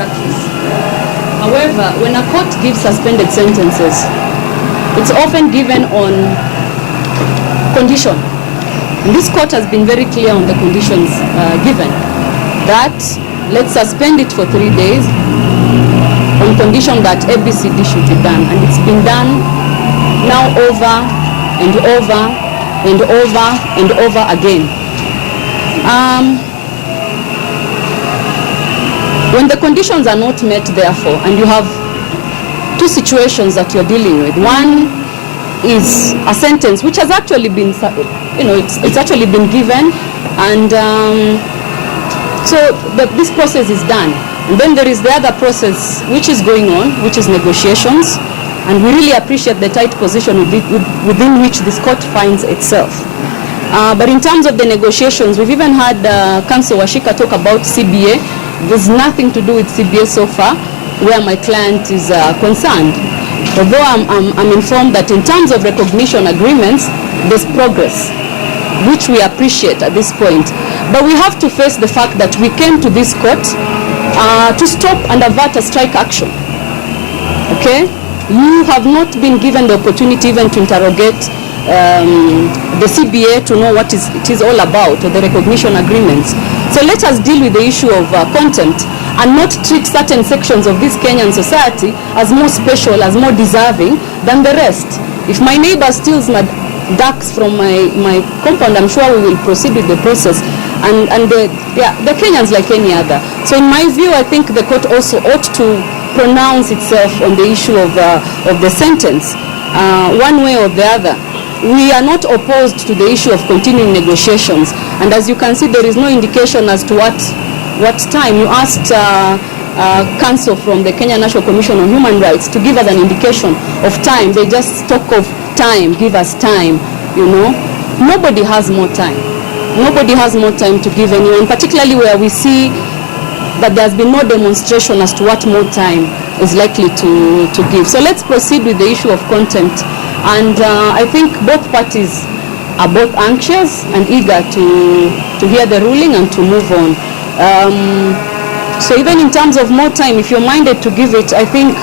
practice. However, when a court gives suspended sentences, it's often given on condition. And this court has been very clear on the conditions given. That let's suspend it for 3 days on condition that ABCD should be done. And it's been done now over and over and over and over again. When the conditions are not met, therefore, and you have two situations that you're dealing with. One is a sentence which has actually been, it's actually been given, and so this process is done. And then there is the other process which is going on, which is negotiations, and we really appreciate the tight position within which this court finds itself. But in terms of the negotiations, we've even had Counsel Washika talk about CBA. There's nothing to do with CBA so far where my client is concerned. Although I'm informed that in terms of recognition agreements, there's progress, which we appreciate at this point. But we have to face the fact that we came to this court to stop and avert a strike action. Okay? You have not been given the opportunity even to interrogate the CBA to know what it is all about, or the recognition agreements. So let us deal with the issue of content and not treat certain sections of this Kenyan society as more special, as more deserving than the rest. If my neighbor steals my ducks from my compound, I'm sure we will proceed with the process. And the Kenyans like any other. So in my view, I think the court also ought to pronounce itself on the issue of the sentence, one way or the other. We are not opposed to the issue of continuing negotiations, and as you can see, there is no indication as to what time. You asked counsel from the Kenya National Commission on Human Rights to give us an indication of time. They just talk of time, give us time, Nobody has more time. Nobody has more time to give anyone, particularly where we see that there has been no demonstration as to what more time is likely to give. So let's proceed with the issue of contempt. And I think both parties are both anxious and eager to hear the ruling and to move on. So even in terms of more time, if you're minded to give it, I think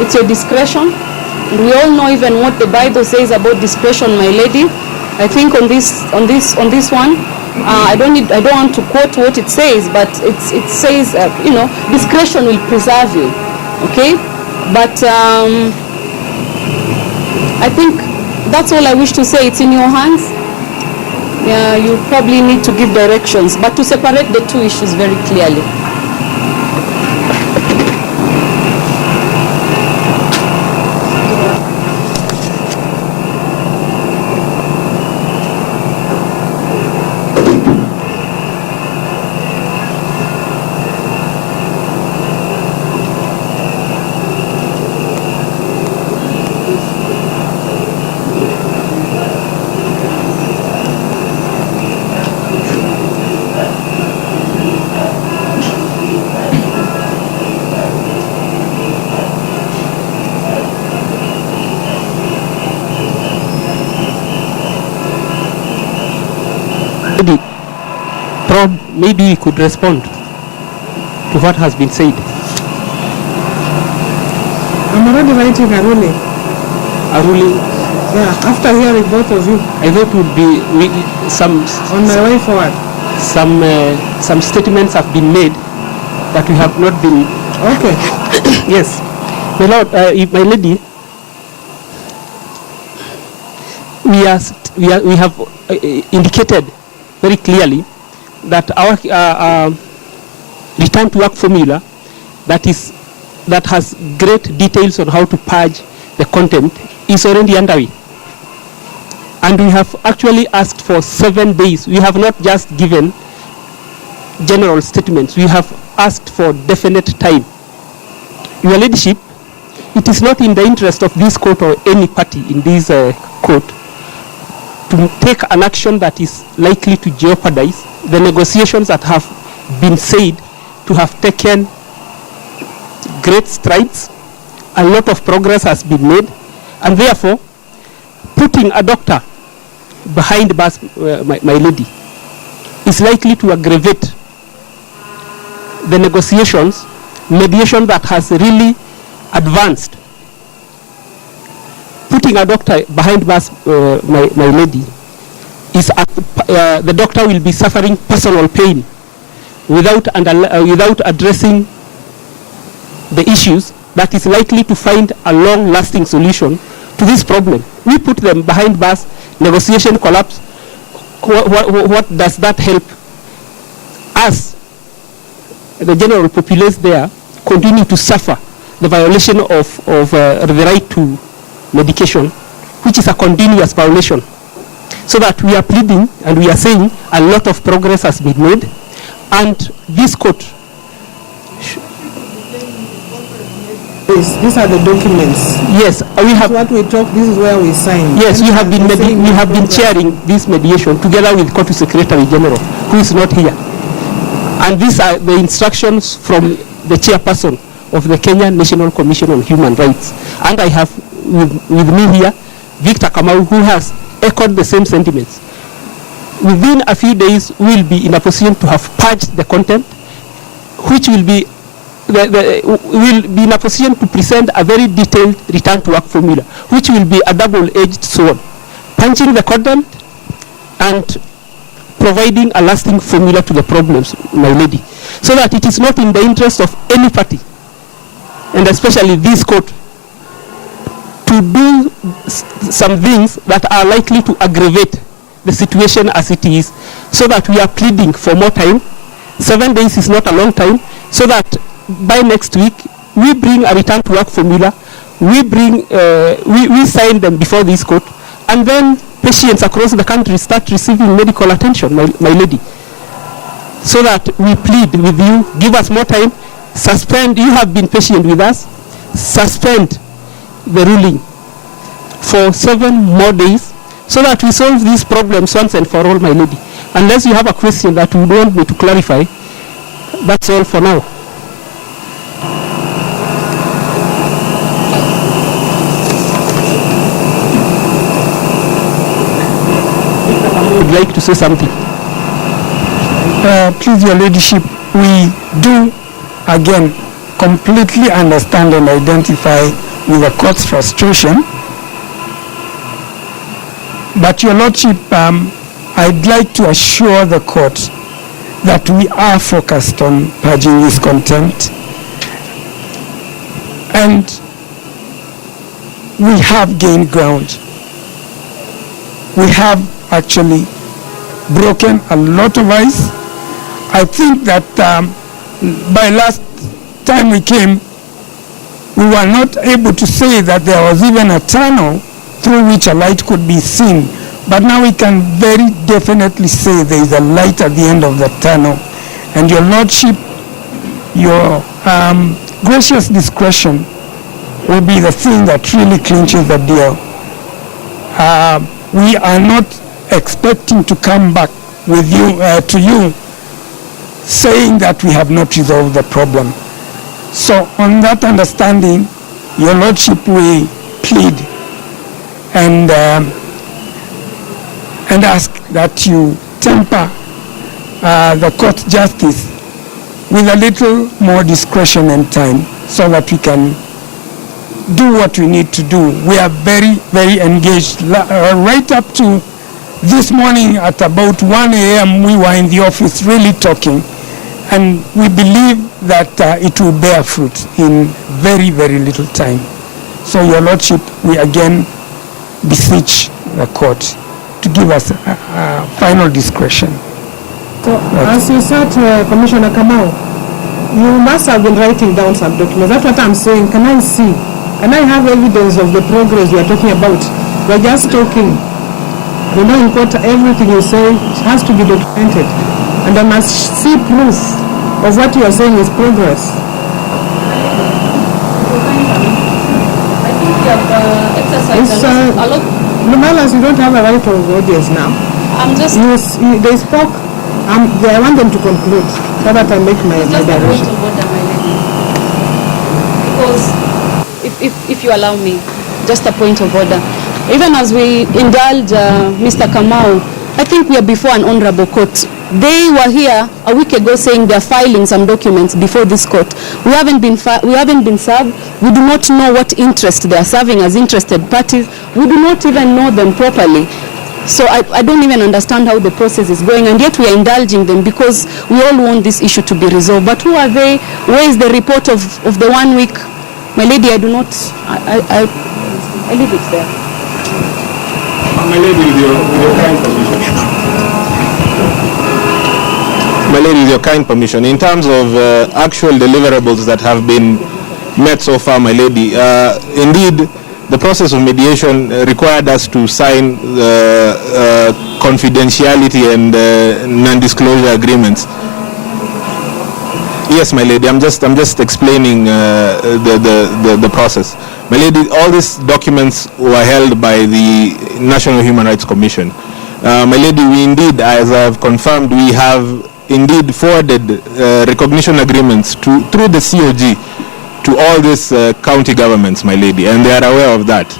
it's your discretion. And we all know even what the Bible says about discretion, my lady. I think on this one, I don't want to quote what it says, but it says, discretion will preserve you. Okay, but I think that's all I wish to say. It's in your hands. Yeah, you probably need to give directions, but to separate the two issues very clearly. Maybe you could respond to what has been said. I'm already writing a ruling. A ruling? Yeah, after hearing both of you. I thought would be some... On my way forward. Some statements have been made that we have not been... Okay. Yes. My lord, my lady, we have indicated very clearly that our return to work formula that has great details on how to purge the contempt is already underway. And we have actually asked for 7 days. We have not just given general statements. We have asked for definite time. Your Ladyship, it is not in the interest of this court or any party in this court to take an action that is likely to jeopardize the negotiations that have been said to have taken great strides. A lot of progress has been made, and therefore putting a doctor behind bars, my lady, is likely to aggravate the negotiations mediation that has really advanced. Putting a doctor behind bars, my lady, is the doctor will be suffering personal pain without addressing the issues that is likely to find a long-lasting solution to this problem. We put them behind bars, negotiation collapse. What does that help us, the general populace there, continue to suffer the violation of the right to medication, which is a continuous violation? So that we are pleading and we are saying a lot of progress has been made, and this court. These are the documents. Yes, we have. What we talk. This is where we sign. Yes, we have been chairing this mediation together with Court Secretary General, who is not here. And these are the instructions from the chairperson of the Kenya National Commission on Human Rights. And I have with me here Victor Kamau, who has echoed the same sentiments. Within a few days, we will be in a position to have purged the content, which will be will be in a position to present a very detailed return to work formula, which will be a double-edged sword, punching the content and providing a lasting formula to the problems, my lady, so that it is not in the interest of any party, and especially this court, to do some things that are likely to aggravate the situation as it is, so that we are pleading for more time. 7 days is not a long time, so that by next week we bring a return to work formula, we sign them before this court, and then patients across the country start receiving medical attention, my lady. So that we plead with you, give us more time, suspend, you have been patient with us, suspend the ruling for 7 more days, so that we solve these problems once and for all, my lady. Unless you have a question that you want me to clarify, that's all for now. Would like to say something. Please, Your Ladyship, we do again completely understand and identify with the court's frustration. But Your Lordship, I'd like to assure the court that we are focused on purging this contempt, and we have gained ground. We have actually broken a lot of ice. I think that by last time we came, we were not able to say that there was even a tunnel through which a light could be seen. But now we can very definitely say there is a light at the end of the tunnel. And Your Lordship, your gracious discretion will be the thing that really clinches the deal. We are not expecting to come back with you to you saying that we have not resolved the problem. So on that understanding, Your Lordship, we plead and ask that you temper the court justice with a little more discretion and time, so that we can do what we need to do. We are very, very engaged. Right up to this morning at about 1 a.m. we were in the office really talking, and we believe that it will bear fruit in very, very little time. So Your Lordship, we again beseech the court to give us a final discretion. So, as you said, Commissioner Kamau, you must have been writing down some documents. That's what I'm saying. Can I see? Can I have evidence of the progress you are talking about? We're just talking. You know, in court, everything you say has to be documented. And I must see proof of what you are saying is progress. I think you have exercised a lot. Lumalas, you don't have a right of audience now. I'm just... They spoke. I want them to conclude so that I make my direction. Just a point of order, my lady. Because if you allow me, just a point of order. Even as we indulge Mr. Kamau I think we are before an honorable court. They were here a week ago saying they are filing some documents before this court. We haven't been served. We do not know what interest they are serving as interested parties. We do not even know them properly. So I don't even understand how the process is going, and yet we are indulging them because we all want this issue to be resolved. But who are they? Where is the report of the 1 week? My lady, I do not, I leave it there. My lady, with your kind permission. My lady, with your kind permission, in terms of actual deliverables that have been met so far, my lady, indeed, the process of mediation required us to sign confidentiality and non-disclosure agreements. Yes, my lady, I'm just explaining the process. My lady, all these documents were held by the National Human Rights Commission. My lady, we indeed, as I've confirmed, we have indeed forwarded recognition agreements through the COG to all these county governments, my lady, and they are aware of that.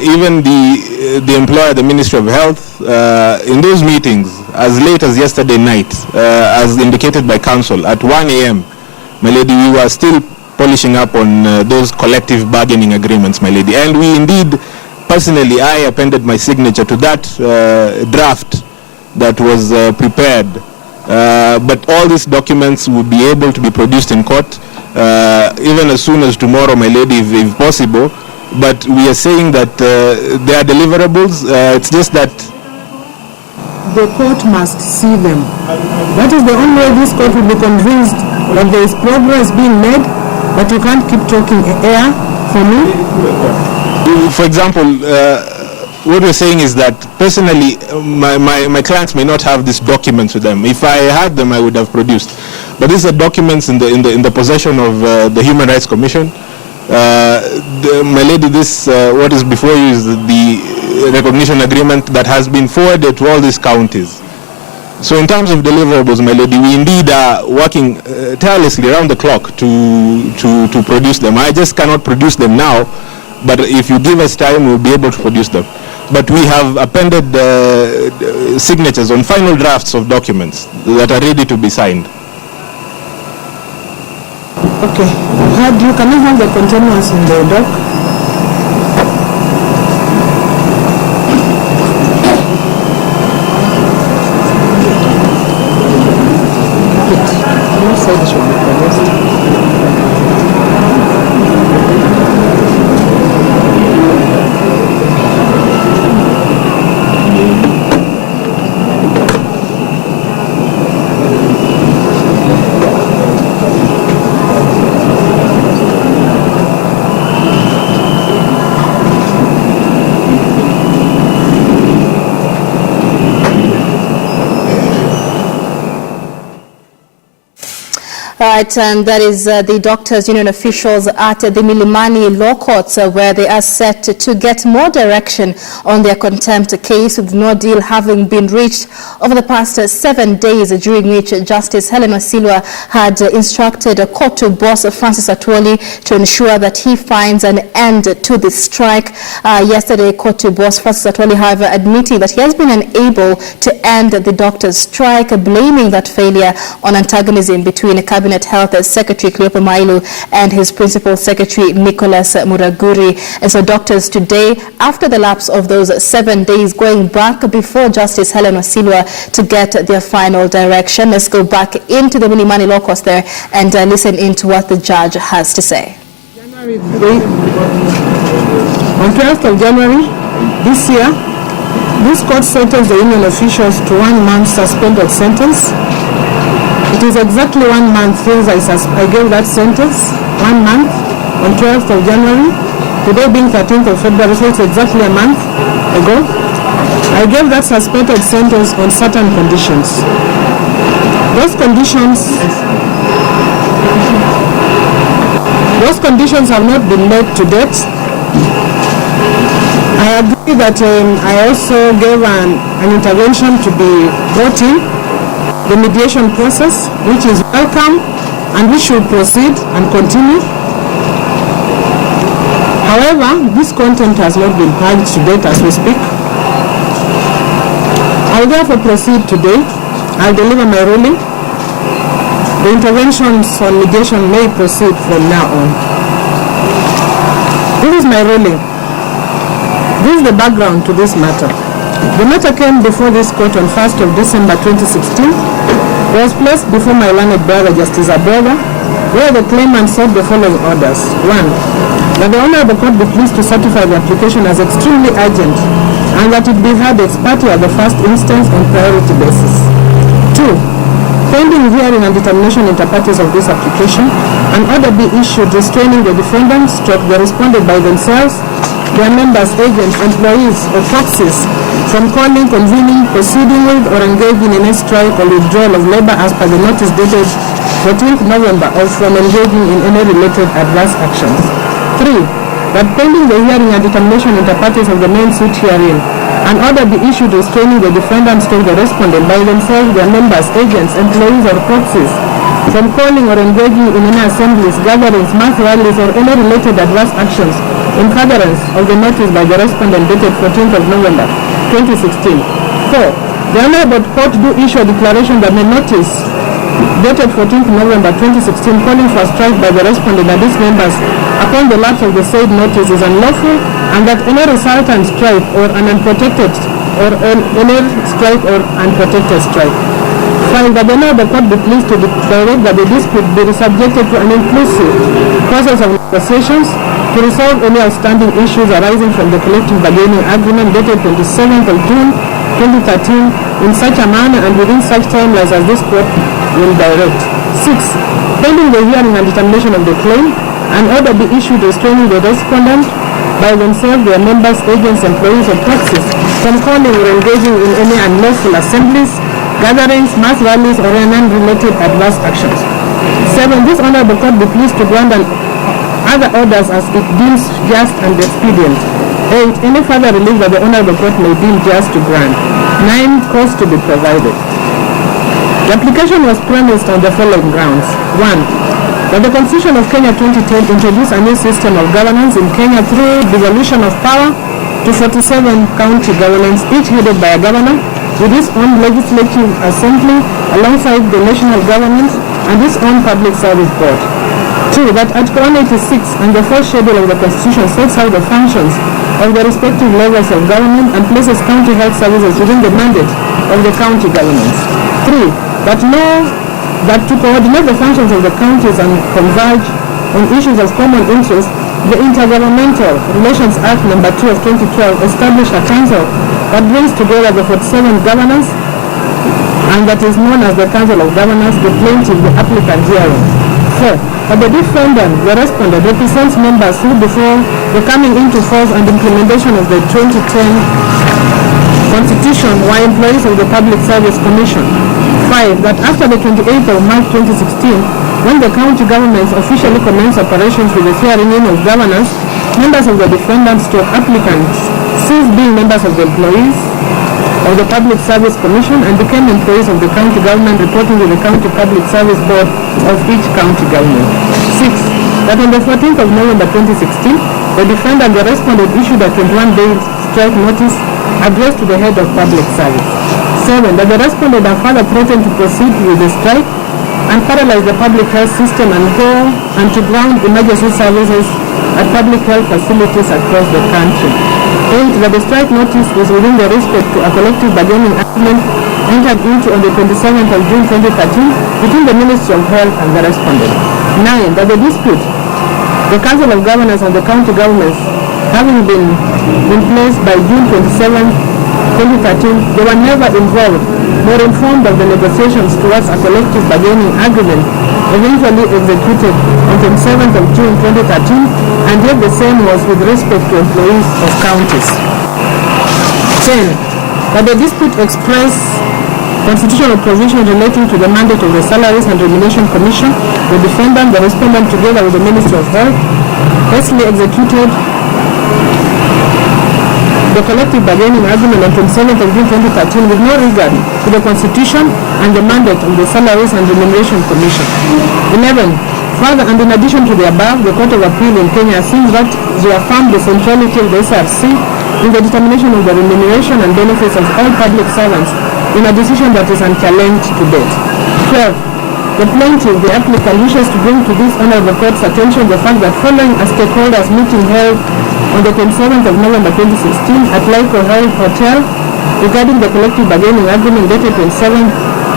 Even the employer, the Ministry of Health, in those meetings, as late as yesterday night, as indicated by council, at 1 a.m., my lady, we were still polishing up on those collective bargaining agreements, my lady. And we indeed, personally, I appended my signature to that draft that was prepared. But all these documents will be able to be produced in court, even as soon as tomorrow, my lady, if possible. But we are saying that they are deliverables. It's just that the court must see them. That is the only way this court will be convinced that there is progress being made, but you can't keep talking air for me. For example, what we're saying is that personally, my clients may not have these documents with them. If I had them, I would have produced. But these are documents in the possession of the Human Rights Commission. My lady, this what is before you is the recognition agreement that has been forwarded to all these counties. So in terms of deliverables, my lady, we indeed are working tirelessly around the clock to produce them. I just cannot produce them now, but if you give us time, we'll be able to produce them. But we have appended signatures on final drafts of documents that are ready to be signed. Okay. Can I have the continuance in the doc? Right, and that is the Doctors Union officials at the Milimani Law Courts where they are set to get more direction on their contempt case, with no deal having been reached over the past 7 days, during which Justice Helen Wasilwa had instructed Kotu boss Francis Atwoli to ensure that he finds an end to the strike. Yesterday, Kotu boss Francis Atwoli, however, admitting that he has been unable to end the doctors' strike, blaming that failure on antagonism between Cabinet Health Secretary Cleopa Mailu and his Principal Secretary Nicholas Muraguri. And so doctors today, after the lapse of those 7 days, going back before Justice Helen Wasilwa to get their final direction. Let's go back into the Milimani Law Course there and listen into what the judge has to say. January 3, on 12th of January this year, this court sentenced the union officials to 1 month suspended sentence. It is exactly 1 month since I gave that sentence, 1 month, on 12th of January, today being 13th of February, so it's exactly a month ago. I gave that suspended sentence on certain conditions. Those conditions have not been met to date. I agree that I also gave an intervention to be brought in, the mediation process, which is welcome, and we should proceed and continue. However, this content has not been purged to date as we speak. I therefore proceed today. I'll deliver my ruling. The interventions on mediation may proceed from now on. This is my ruling. This is the background to this matter. The matter came before this court on 1st of December 2016. It was placed before my learned brother, Justice Abroga, where the claimant sought the following orders. 1. That the Honorable Court be pleased to certify the application as extremely urgent and that it be heard ex parte at the first instance on priority basis. 2. Pending hearing and determination inter partes of this application, an order be issued restraining the defendants, the respondent by themselves, their members, agents, employees, or proxies from calling, convening, proceeding with, or engaging in a strike or withdrawal of labor as per the notice dated 14th November, or from engaging in any related adverse actions. 3. That pending the hearing and determination inter partes of the main suit herein, an order be issued restraining the defendants, the respondent by themselves, their members, agents, employees, or proxies from calling or engaging in any assemblies, gatherings, mass rallies, or any related adverse actions in furtherance of the notice by the respondent dated 14th of November 2016. 4. The Honorable Court do issue a declaration that the notice dated 14th November 2016 calling for a strike by the respondent and its members upon the lapse of the said notice is unlawful, and that any resultant strike or an unprotected or any strike or unprotected strike. 5. That the Honorable Court be pleased to direct that the dispute be subjected to an inclusive process of negotiations to resolve any outstanding issues arising from the collective bargaining agreement dated 27th of June 2013 in such a manner and within such timelines as this court will direct. 6. Pending the hearing and determination of the claim, an order be issued restraining the respondent by themselves, their members, agents, employees, or proxies from calling or engaging in any unlawful assemblies, gatherings, mass rallies, or any unrelated adverse actions. 7. This Honorable Court be pleased to grant other orders as it deems just and expedient. 8. Any further relief that the Honorable Court may deem just to grant. 9. Costs to be provided. The application was premised on the following grounds. 1. That the Constitution of Kenya 2010 introduced a new system of governance in Kenya through devolution of power to 47 county governments, each headed by a governor, with its own legislative assembly alongside the national government and its own public service board. 2. That Article 186 and the first schedule of the Constitution sets out the functions of the respective levels of government and places county health services within the mandate of the county governments. 3. That to coordinate the functions of the counties and converge on issues of common interest, the Intergovernmental Relations Act No. 2 of 2012 established a council that brings together the 47 governors and that is known as the Council of Governors, the plaintiff, the applicant hearing. 4. That the defendant, the respondent, represents members who before the coming into force and implementation of the 2010 Constitution were employees of the Public Service Commission. 5. That after the 28th of March 2016, when the county governments officially commenced operations with the swearing in of governors, members of the defendants to applicants ceased being members of the employees of the Public Service Commission and became employees of the county government, reporting to the County Public Service Board of each county government. 6. That on the 14th of November 2016, the defendant, the respondent, issued a 21-day strike notice addressed to the head of public service. 7. That the respondent and further threatened to proceed with the strike and paralyze the public health system and go and to ground emergency services at public health facilities across the country. 8. That the strike notice is within the respect to a collective bargaining agreement entered into on the 27th of June 2013 between the Ministry of Health and the respondent. 9. That the dispute, the Council of Governors and the county governments having been in place by June 27, 2013, they were never involved nor informed of the negotiations towards a collective bargaining agreement eventually executed on 27th of June 2013, and yet the same was with respect to employees of counties. 10. That the dispute express constitutional provision relating to the mandate of the Salaries and Remuneration Commission, the defendant, the respondent together with the Ministry of Health, hastily executed the collective bargaining agreement on 27th of June 2013 with no regard to the Constitution and the mandate of the Salaries and Remuneration Commission. 11. Further, and in addition to the above, the Court of Appeal in Kenya seems that they affirmed the centrality of the SRC in the determination of the remuneration and benefits of all public servants in a decision that is unchallenged to date. 12. The plaintiff, the applicant, wishes to bring to this honorable court's attention the fact that following a stakeholders meeting held on the 27th of November 2016 at Lyco Hotel regarding the collective bargaining agreement dated 27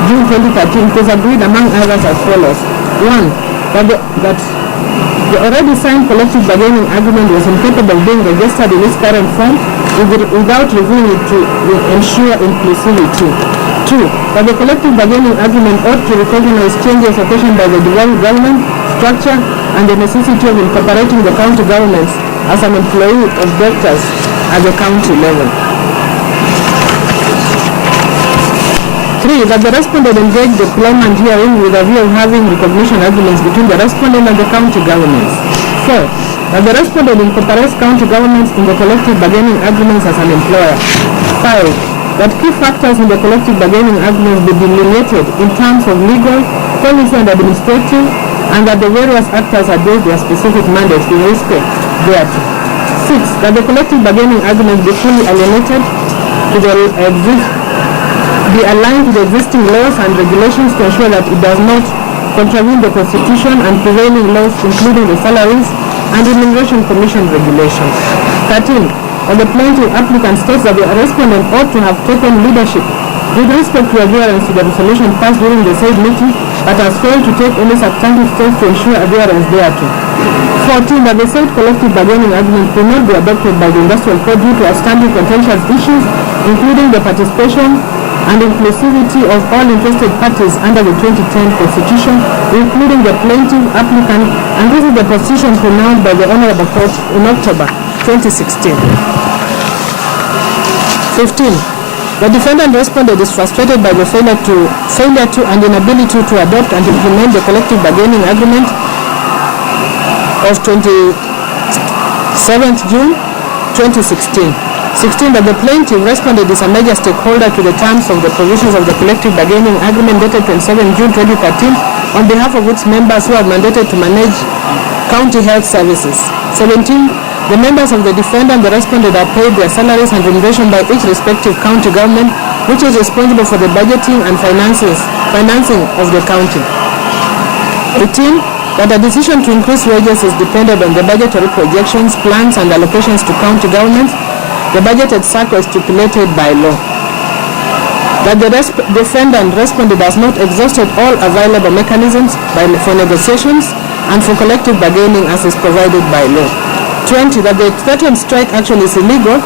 June 2013, it was agreed among others as follows. 1. That the already signed collective bargaining agreement was incapable of being registered in its current form without reviewing it to ensure inclusivity. 2. That the collective bargaining agreement ought to recognize changes occasioned by the devolved government structure and the necessity of incorporating the county governments as an employee of doctors at the county level. 3. That the respondent engaged the claimant hearing with a view of having recognition agreements between the respondent and the county governments. 4. That the respondent incorporates county governments in the collective bargaining agreements as an employer. 5. That key factors in the collective bargaining agreements be delineated in terms of legal, policy and administrative, and that the various actors address their specific mandates with respect thereto. 6. That the collective bargaining agreements be fully alienated to be aligned to the existing laws and regulations to ensure that it does not contravene the Constitution and prevailing laws, including the Salaries and Immigration Commission regulations. 13. That the plaintiff applicant states that the respondent ought to have taken leadership with respect to adherence to the resolution passed during the said meeting, but has failed to take any substantive steps to ensure adherence thereto. 14. That the said collective bargaining agreement could not be adopted by the Industrial Code due to outstanding contentious issues, including the participation and inclusivity of all interested parties under the 2010 Constitution, including the plaintiff applicant, and this is the position pronounced by the Honorable Court in October 2016. 15. The defendant respondent is frustrated by the failure to and inability to adopt and implement the collective bargaining agreement of 27th June 2016. 16. That the plaintiff respondent is a major stakeholder to the terms of the provisions of the collective bargaining agreement dated 27 June 2013 on behalf of its members who are mandated to manage county health services. 17. The members of the defendant and the respondent are paid their salaries and remuneration by each respective county government, which is responsible for the budgeting and financing of the county. 18. That a decision to increase wages is dependent on the budgetary projections, plans and allocations to county governments. The budgeted cycle is stipulated by law. That the defendant respondent has not exhausted all available mechanisms for negotiations and for collective bargaining as is provided by law. 20. That the threatened strike action is illegal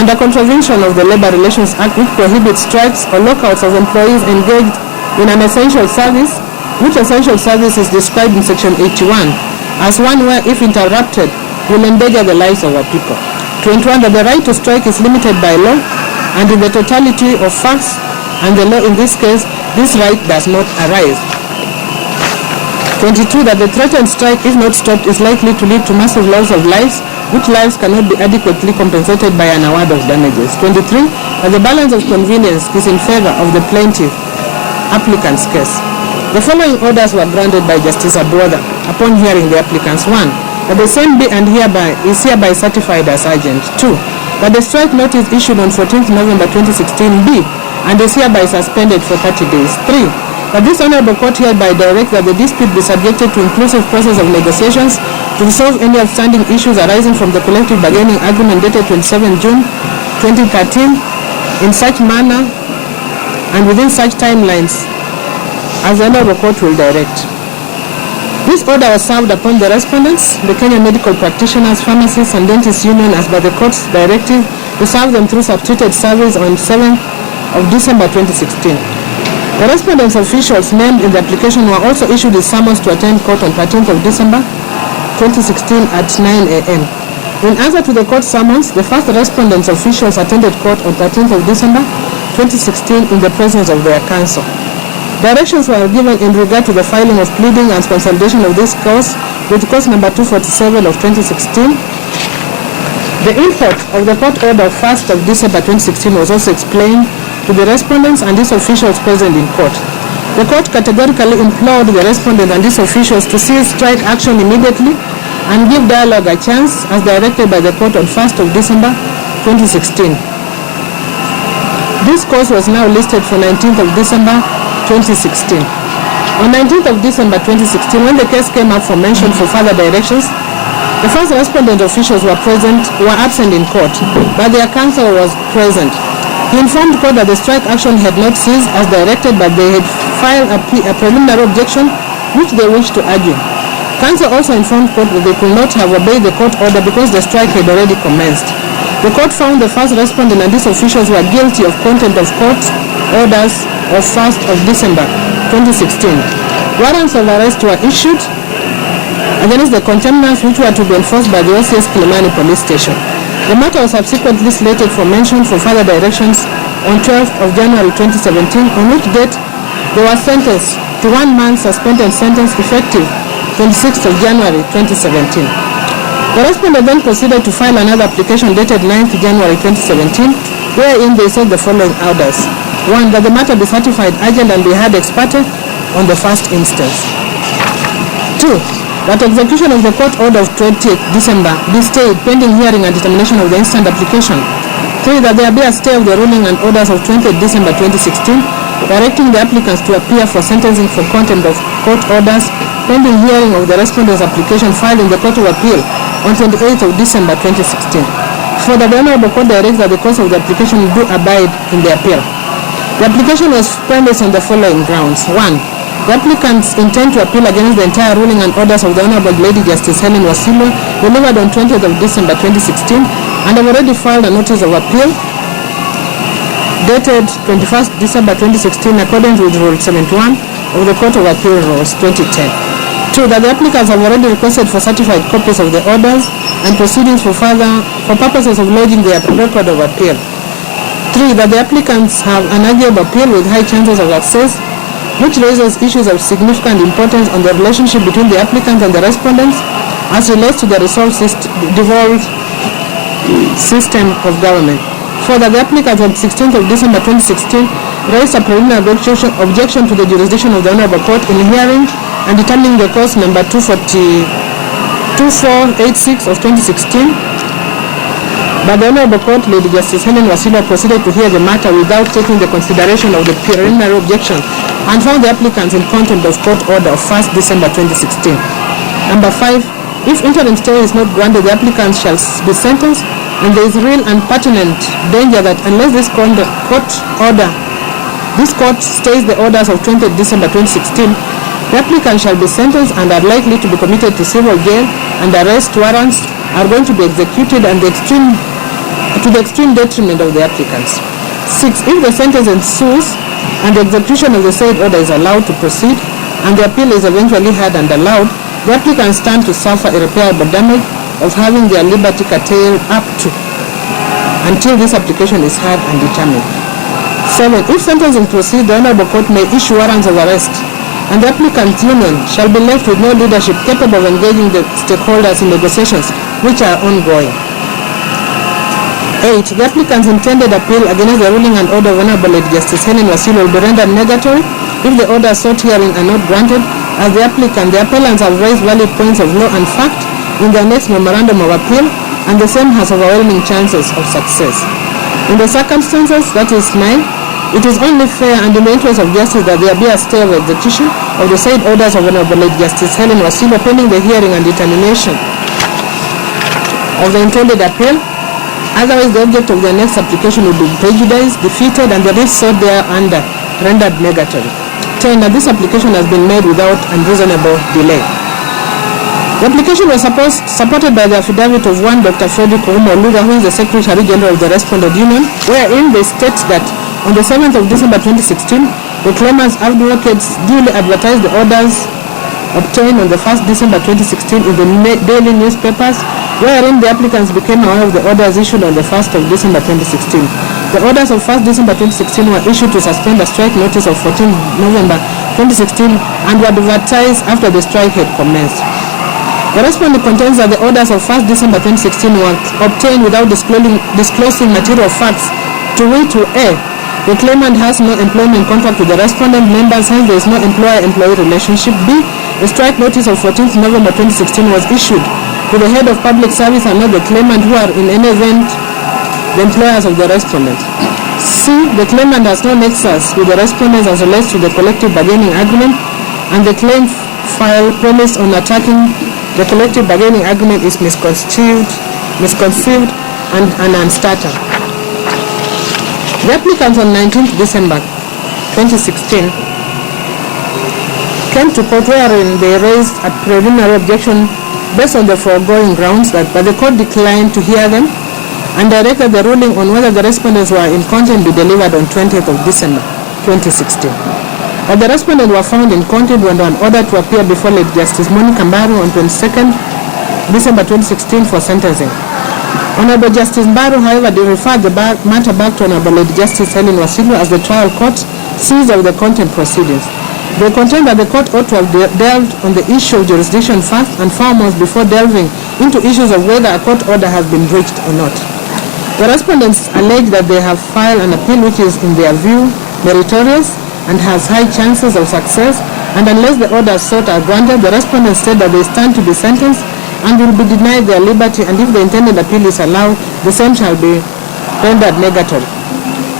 and a contravention of the Labor Relations Act, which prohibits strikes or lockouts of employees engaged in an essential service, which essential service is described in Section 81 as one where, if interrupted, will endanger the lives of our people. 21. That the right to strike is limited by law and in the totality of facts and the law in this case, this right does not arise. 22. That the threatened strike, if not stopped, is likely to lead to massive loss of lives, which lives cannot be adequately compensated by an award of damages. 23. That the balance of convenience is in favor of the plaintiff applicant's case. The following orders were granted by Justice Abuada upon hearing the applicants. 1. That the same be and is hereby certified as urgent. 2. That the strike notice issued on 14th November 2016 be and is hereby suspended for 30 days. 3. That this Honorable Court hereby direct that the dispute be subjected to inclusive process of negotiations to resolve any outstanding issues arising from the collective bargaining agreement dated 27 June 2013 in such manner and within such timelines as the Honorable Court will direct. This order was served upon the respondents, the Kenya Medical Practitioners, Pharmacists and Dentists Union as by the Court's directive to serve them through substituted service on 7th of December 2016. The respondents' officials named in the application were also issued with summons to attend court on 13th of December 2016 at 9 a.m. In answer to the court summons, the first respondents' officials attended court on 13th of December 2016 in the presence of their counsel. Directions were given in regard to the filing of pleading and consolidation of this cause with cause number 247 of 2016. The import of the court order of 1st of December 2016 was also explained to the respondents and these officials present in court. The court categorically implored the respondent and these officials to cease strike action immediately and give dialogue a chance as directed by the court on 1st of December 2016. This cause was now listed for 19th of December 2016. On 19th of December 2016, when the case came up for mention for further directions, the first respondent officials were absent in court, but their counsel was present. He informed court that the strike action had not ceased as directed, but they had filed a preliminary objection which they wished to argue. Counsel also informed court that they could not have obeyed the court order because the strike had already commenced. The court found the first respondent and these officials were guilty of contempt of court orders of 1st of December 2016. Warrants of arrest were issued against the contemnants which were to be enforced by the OCS Kilimani police station. The matter was subsequently slated for mention for further directions on 12th of January 2017, on which date they were sentenced to 1 month suspended sentence effective 26th of January 2017. The respondent then proceeded to file another application dated 9th January 2017, wherein they sought the following orders. 1. That the matter be certified urgent and be heard ex parte on the first instance. 2. That execution of the court order of 20th December be stayed pending hearing and determination of the instant application. 3. That there be a stay of the ruling and orders of 20th December 2016, directing the applicants to appear for sentencing for contempt of court orders pending hearing of the respondent's application filed in the Court of Appeal on 28th of December 2016. Further, the Honorable Court directs that the course of the application do abide in the appeal. The application was premised on the following grounds. 1. The applicants intend to appeal against the entire ruling and orders of the Honorable Lady Justice Helen Wasilo, delivered on 20th of December 2016, and have already filed a notice of appeal dated 21st December 2016 according with Rule 71 of the Court of Appeal Rules 2010. 2. That the applicants have already requested for certified copies of the orders and proceedings for purposes of lodging their record of appeal. 3. That the applicants have an arguable appeal with high chances of success, which raises issues of significant importance on the relationship between the applicants and the respondents as relates to the devolved system of government. 4. That the applicants on 16th of December 2016 raised a preliminary objection to the jurisdiction of the Honorable Court in hearing and determining the cause number 2486 of 2016. But the Honorable Court, Lady Justice Helen Wasilo, proceeded to hear the matter without taking the consideration of the preliminary objection and found the applicants in contempt of court order of 1st December 2016. Number 5. If interim stay is not granted, the applicants shall be sentenced, and there is real and pertinent danger that unless this court stays the orders of 20th December 2016, the applicants shall be sentenced and are likely to be committed to civil jail, and arrest warrants are going to be executed and to the extreme detriment of the applicants. 6. If the sentence ensues and the execution of the said order is allowed to proceed and the appeal is eventually heard and allowed, the applicants stand to suffer irreparable damage of having their liberty curtailed up to until this application is heard and determined. 7. If sentencing proceeds, the Honorable Court may issue warrants of arrest, and the applicant union shall be left with no leadership capable of engaging the stakeholders in negotiations which are ongoing. 8. The applicant's intended appeal against the ruling and order of Honorable Lady Justice Helen Wasilo will be rendered negatory if the orders sought hearing are not granted, as the appellants have raised valid points of law and fact in their next memorandum of appeal, and the same has overwhelming chances of success. In the circumstances, that is 9, it is only fair and in the interest of justice that there be a stay of execution of the said orders of Honorable Lady Justice Helen Wasilo pending the hearing and determination of the intended appeal. Otherwise, the object of their next application will be prejudiced, defeated, and the risk sought thereunder rendered negatory. 10. That this application has been made without unreasonable delay. The application was supported by the affidavit of one Dr. Frederick Oluga, who is the Secretary General of the Respondent Union, wherein they state that on the 7th of December 2016, the claimant's advocates duly advertised the orders obtained on the 1st December 2016 in the daily newspapers, wherein the applicants became aware of the orders issued on the 1st of December 2016. The orders of 1st December 2016 were issued to suspend a strike notice of 14 November 2016 and were advertised after the strike had commenced. The respondent contends that the orders of 1st December 2016 were obtained without disclosing material facts to which A. The claimant has no employment contract with the respondent members, hence there is no employer-employee relationship. B. The strike notice of 14th November 2016 was issued to the head of public service and not the claimant, who are in any event the employers of the respondent. C. The claimant has no nexus with the respondents as relates to the collective bargaining agreement, and the claim file premised on attacking the collective bargaining agreement is misconceived and a non-starter. The applicants on 19th December 2016 came to court wherein they raised a preliminary objection based on the foregoing grounds, but the court declined to hear them and directed the ruling on whether the respondents were in content be delivered on 20th of December 2016. But the respondents were found in content when an order to appear before late Justice Monica Mbaru on 22nd December 2016 for sentencing. Honorable Justice Mbaru, however, they referred the matter back to Honorable Lady Justice Helen Wasilu as the trial court seized of the content proceedings. They contend that the court ought to have delved on the issue of jurisdiction first and foremost before delving into issues of whether a court order has been breached or not. The respondents allege that they have filed an appeal which is, in their view, meritorious and has high chances of success, and unless the orders sought are granted, the respondents state that they stand to be sentenced and will be denied their liberty, and if the intended appeal is allowed, the same shall be rendered negatory.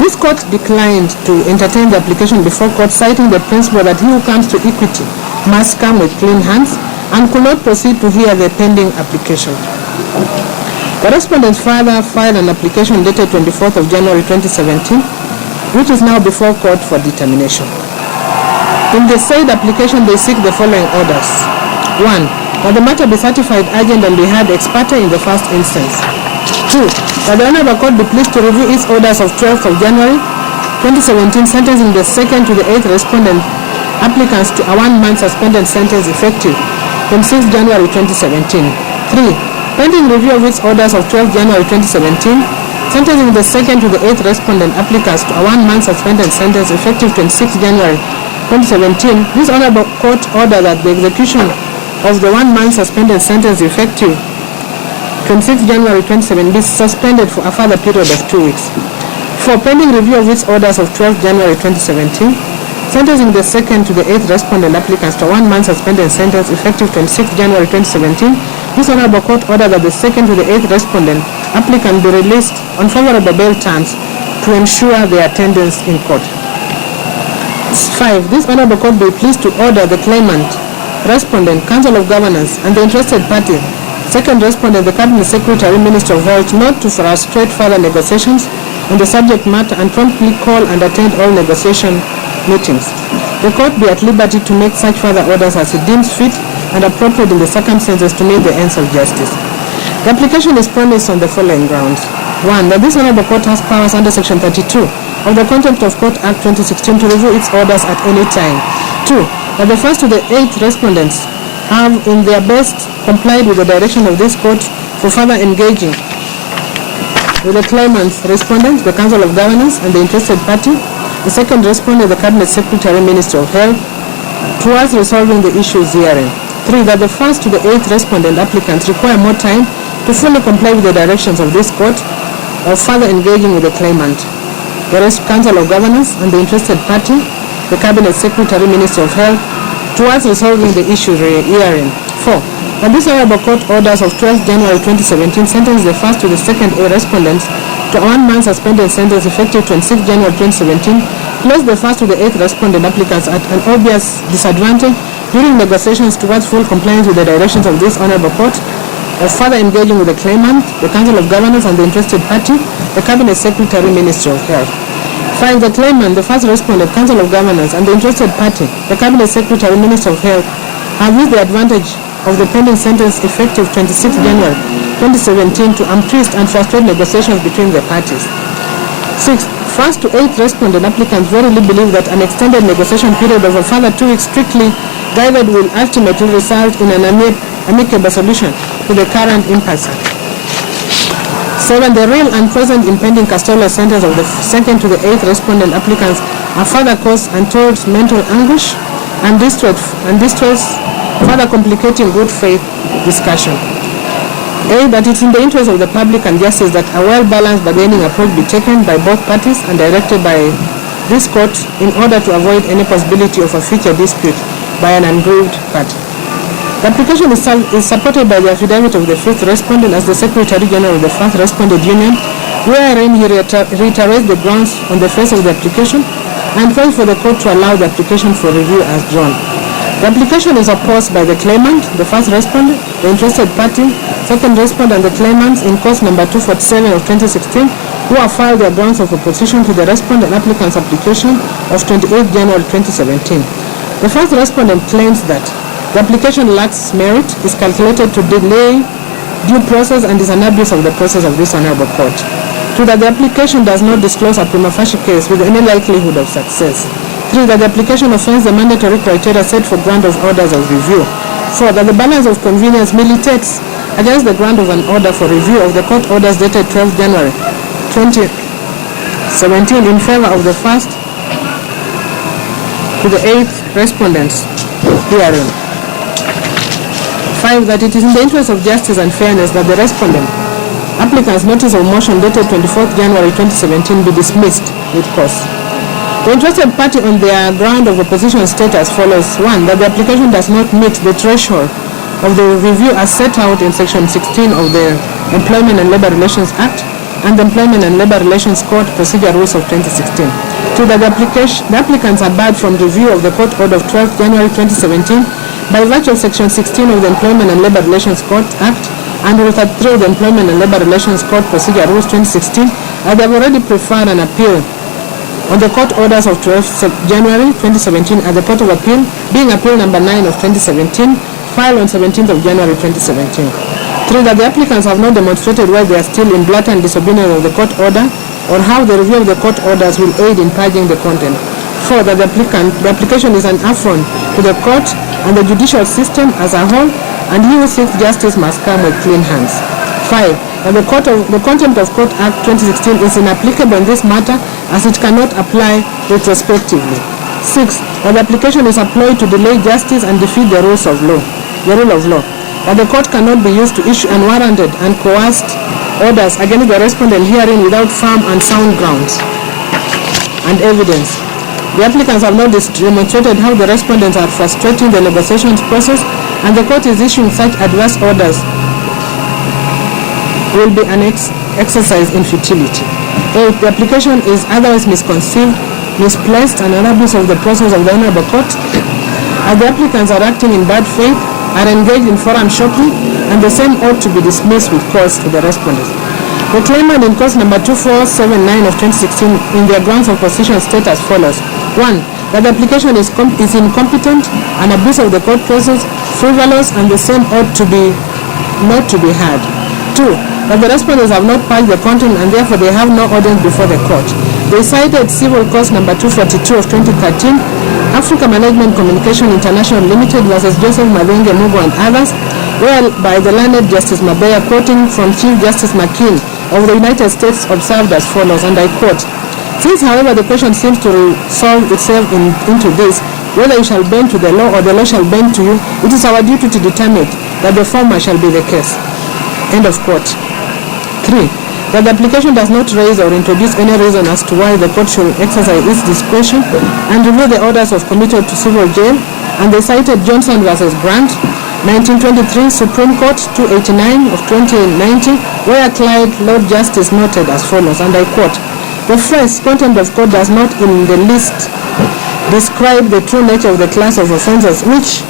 This court declined to entertain the application before court, citing the principle that he who comes to equity must come with clean hands, and could not proceed to hear the pending application. The respondents further filed an application dated 24th of January 2017, which is now before court for determination. In the said application, they seek the following orders. 1. That the matter be certified urgent and be heard ex parte in the first instance. 2. That the Honorable Court be pleased to review its orders of 12th of January 2017, sentencing the 2nd to the 8th respondent applicants to a 1-month suspended sentence effective from 6th January 2017. 3. Pending review of its orders of 12th January 2017, sentencing the 2nd to the 8th respondent applicants to a 1-month suspended sentence effective 26th January 2017. This Honorable Court order that the execution of the 1-month suspended sentence effective 26th January 2017 be suspended for a further period of 2 weeks. 4. Pending review of its orders of 12th January 2017, sentencing the 2nd to the 8th respondent applicants to a 1-month suspended sentence effective 26th January 2017. This Honorable Court order that the 2nd to the 8th respondent applicant be released on favorable bail terms to ensure their attendance in court. 5. This Honorable Court be pleased to order the claimant, respondent, Council of Governors, and the interested party, second respondent, the Cabinet Secretary, Minister of Health, not to frustrate further negotiations on the subject matter and promptly call and attend all negotiation meetings. The court be at liberty to make such further orders as it deems fit and appropriate in the circumstances to meet the ends of justice. The application is premised on the following grounds. 1. That this Honorable Court has powers under Section 32 of the Contempt of Court Act 2016 to review its orders at any time. 2. That the 1st to the 8th respondents have in their best complied with the direction of this court for further engaging with the claimant's respondents, the Council of Governors, and the interested party, the second respondent, the Cabinet Secretary, Minister of Health, towards resolving the issues herein. 3. That the 1st to the 8th respondent applicants require more time to fully comply with the directions of this court of further engaging with the claimant, the Council of Governors, and the interested party, the Cabinet Secretary, Minister of Health, towards resolving the issues herein. 4. That this Honorable Court orders of 12th January 2017 sentence the 1st to the 2nd A respondents to a 1-month suspended sentence effective 26th January 2017, place the 1st to the 8th respondent applicants at an obvious disadvantage during negotiations towards full compliance with the directions of this Honorable Court of further engaging with the claimant, the Council of Governors, and the interested party, the Cabinet Secretary, Minister of Health. 5. The claimant, the first respondent, Council of Governors, and the interested party, the Cabinet Secretary, Minister of Health, have used the advantage of the pending sentence effective 26th January 2017 to untwist and frustrate negotiations between the parties. 6. 1st to 8th respondent applicants verily believe that an extended negotiation period of a further 2 weeks strictly guided will ultimately result in an amicable solution to the current impasse. 7. The real and present impending custodial sentence of the 2nd to the 8th respondent applicants are further cause untold mental anguish and distress, further complicating good faith discussion. A. That it's in the interest of the public and justice that a well-balanced bargaining approach be taken by both parties and directed by this court in order to avoid any possibility of a future dispute by an aggrieved party. The application is supported by the affidavit of the 5th respondent as the Secretary General of the 1st Respondent Union, wherein he reiterates the grounds on the face of the application and calls for the court to allow the application for review as drawn. The application is opposed by the claimant, the first respondent, the interested party, second respondent, and the claimants in cause number 247 of 2016, who have filed their grounds of opposition to the respondent applicant's application of 28 January 2017. The first respondent claims that the application lacks merit, is calculated to delay due process, and is an abuse of the process of this honorable court. 2, that the application does not disclose a prima facie case with any likelihood of success. 3, that the application offends the mandatory criteria set for grant of orders of review. 4, that the balance of convenience militates against the grant of an order for review of the court orders dated 12 January 2017 in favor of the first to the 8th respondents herein. 5, that it is in the interest of justice and fairness that the respondent applicant's notice of motion dated 24th January 2017 be dismissed with cause. The interested party on their ground of opposition state as follows. 1, that the application does not meet the threshold of the review as set out in section 16 of the Employment and Labor Relations Act and the Employment and Labor Relations Court Procedure Rules of 2016. 2, that the applicants are barred from review of the court order of 12th January 2017 by virtue of section 16 of the Employment and Labor Relations Court Act and Rule 33 of the Employment and Labor Relations Court Procedure Rules 2016, as they have already preferred an appeal on the court orders of 12th January 2017 at the Court of Appeal, being appeal number 9 of 2017, filed on 17th of January 2017. 3, that the applicants have not demonstrated why they are still in blatant disobedience of the court order or how the review of the court orders will aid in purging the content. 4, that the application is an affront to the court and the judicial system as a whole, and he who seeks justice must come with clean hands. 5, that the Contempt of Court Act 2016 is inapplicable in this matter as it cannot apply retrospectively. 6, that the application is employed to delay justice and defeat the rule of law. That the court cannot be used to issue unwarranted and coerced orders against the respondent hearing without firm and sound grounds and evidence. The applicants have not demonstrated how the respondents are frustrating the negotiations process, and the court is issuing such adverse orders will be an exercise in futility. 8, the application is otherwise misconceived, misplaced, and an abuse of the process of the Honorable Court, as the applicants are acting in bad faith, are engaged in forum shopping, and the same ought to be dismissed with cause to the respondents. The claimant in cause number 2479 of 2016 in their grounds of position state as follows. 1, that the application is incompetent, an abuse of the court process, frivolous, and the same ought to be not to be had. 2, that the respondents have not purged the content and therefore they have no audience before the court. They cited civil cause number 242 of 2013, Africa Management Communication International Limited versus Joseph Madenge Mugo and others, whereby the learned Justice Mabea, quoting from Chief Justice McKean of the United States, observed as follows, and I quote, "Since, however, the question seems to resolve itself into this, whether you shall bend to the law or the law shall bend to you, it is our duty to determine that the former shall be the case." End of quote. 3, that the application does not raise or introduce any reason as to why the court should exercise its discretion and review the orders of committed to civil jail, and they cited Johnson versus Grant, 1923, Supreme Court 289 of 2019, where Clyde Lord Justice noted as follows, and I quote, "The phrase contempt of court does not in the least describe the true nature of the class of offences which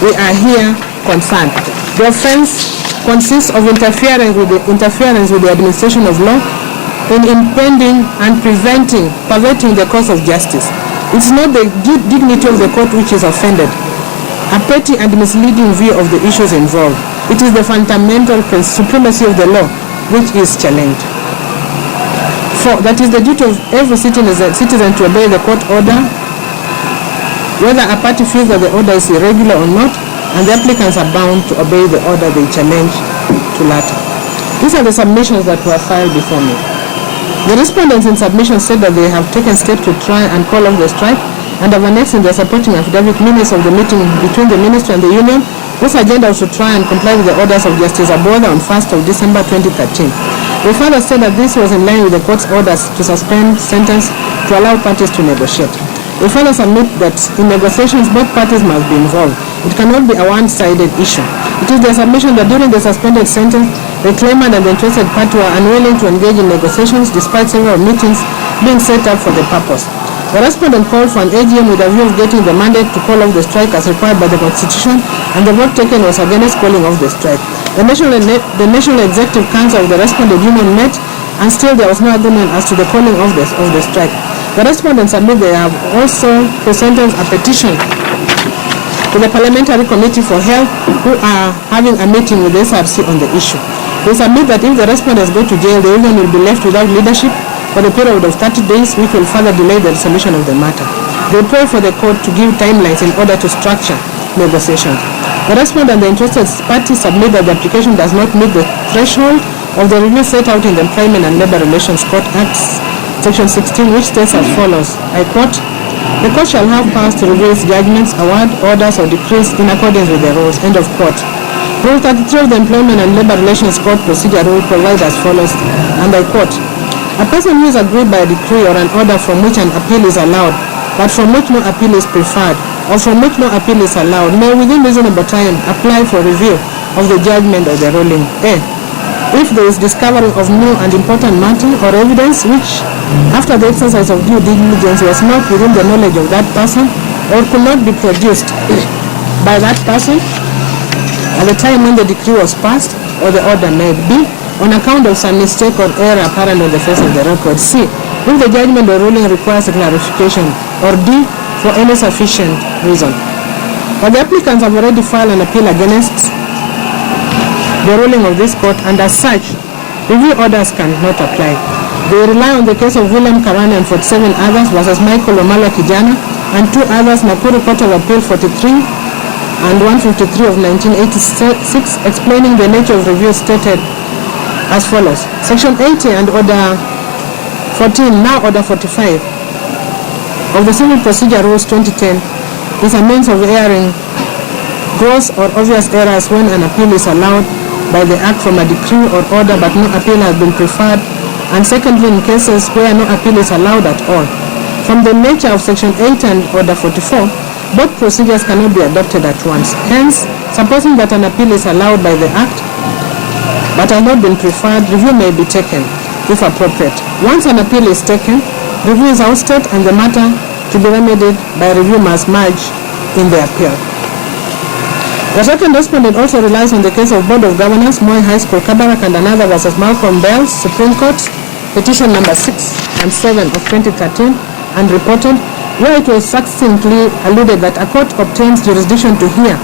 we are here concerned. The offence consists of interference with the administration of law in impeding and perverting the course of justice. It is not the dignity of the court which is offended, a petty and misleading view of the issues involved. It is the fundamental supremacy of the law which is challenged. 4, that is the duty of every citizen to obey the court order, whether a party feels that the order is irregular or not, and the applicants are bound to obey the order they challenge to latter. These are the submissions that were filed before me. The respondents in submission said that they have taken steps to try and call off the strike and have annexed in their supporting affidavit minutes of the meeting between the ministry and the union, whose agenda was to try and comply with the orders of Justice Aboda on 1st of December 2013. They further said that this was in line with the court's orders to suspend sentence to allow parties to negotiate. They further submit that in negotiations both parties must be involved. It cannot be a one-sided issue. It is their submission that during the suspended sentence, The claimant and the interested party were unwilling to engage in negotiations despite several meetings being set up for the purpose. The respondent called for an AGM with a view of getting the mandate to call off the strike as required by the Constitution, and the vote taken was against calling off the strike. The National Executive Council of the respondent union met, and still there was no agreement as to the calling of the strike. The respondents admit they have also presented a petition to the Parliamentary Committee for Health, who are having a meeting with the SRC on the issue. They submit that if the respondents go to jail, the union will be left without leadership for the period of 30 days, which will further delay the resolution of the matter. They pray for the court to give timelines in order to structure negotiations. The respondent and the interested parties submit that the application does not meet the threshold of the review set out in the Employment and Labour Relations Court Acts, Section 16, which states as follows, I quote, "The court shall have powers to review its judgments, award, orders, or decrees in accordance with the rules." End of quote. Rule 33 of the Employment and Labour Relations Court Procedure Rule provides as follows, and I quote, "A person who is aggrieved by a decree or an order from which an appeal is allowed, but from which no appeal is preferred, or from which no appeal is allowed, may within reasonable time apply for review of the judgment of the ruling. A. If there is discovery of new and important matter or evidence which, after the exercise of due diligence, was not within the knowledge of that person or could not be produced by that person at the time when the decree was passed or the order made. B. On account of some mistake or error apparent on the face of the record. C. If the judgment or ruling requires a clarification. Or D. For any sufficient reason." But the applicants have already filed an appeal against the ruling of this court, and as such, review orders cannot apply. They rely on the case of William Karani and 47 others versus Michael Omala Kijana and 2 others, Nakuru Court of Appeal 43 and 153 of 1986, explaining the nature of review stated as follows. Section 80 and Order 14, now Order 45 of the Civil Procedure Rules 2010 is a means of airing gross or obvious errors when an appeal is allowed by the Act from a decree or order but no appeal has been preferred, and secondly in cases where no appeal is allowed at all. From the nature of Section 8 and Order 44, both procedures cannot be adopted at once. Hence, supposing that an appeal is allowed by the Act but has not been preferred, review may be taken, if appropriate. Once an appeal is taken, review is ousted and the matter to be remedied by review must merge in the appeal. The second respondent also relies on the case of Board of Governors, Moi High School, Kabarak and another versus Malcolm Bells, Supreme Court, petition number 6 and 7 of 2013, and reported, where it was succinctly alluded that a court obtains jurisdiction to hear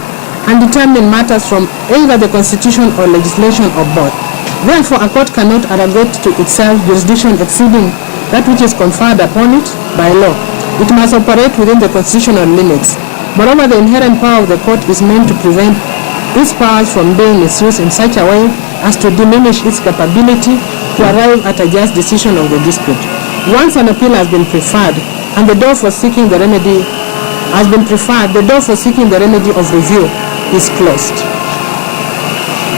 and determine matters from either the Constitution or legislation or both. Therefore, a court cannot arrogate to itself jurisdiction exceeding that which is conferred upon it by law. It must operate within the constitutional limits. Moreover, the inherent power of the court is meant to prevent its powers from being misused in such a way as to diminish its capability to arrive at a just decision of the dispute. Once an appeal has been preferred and the door for seeking the remedy has been preferred, the door for seeking the remedy of review is closed.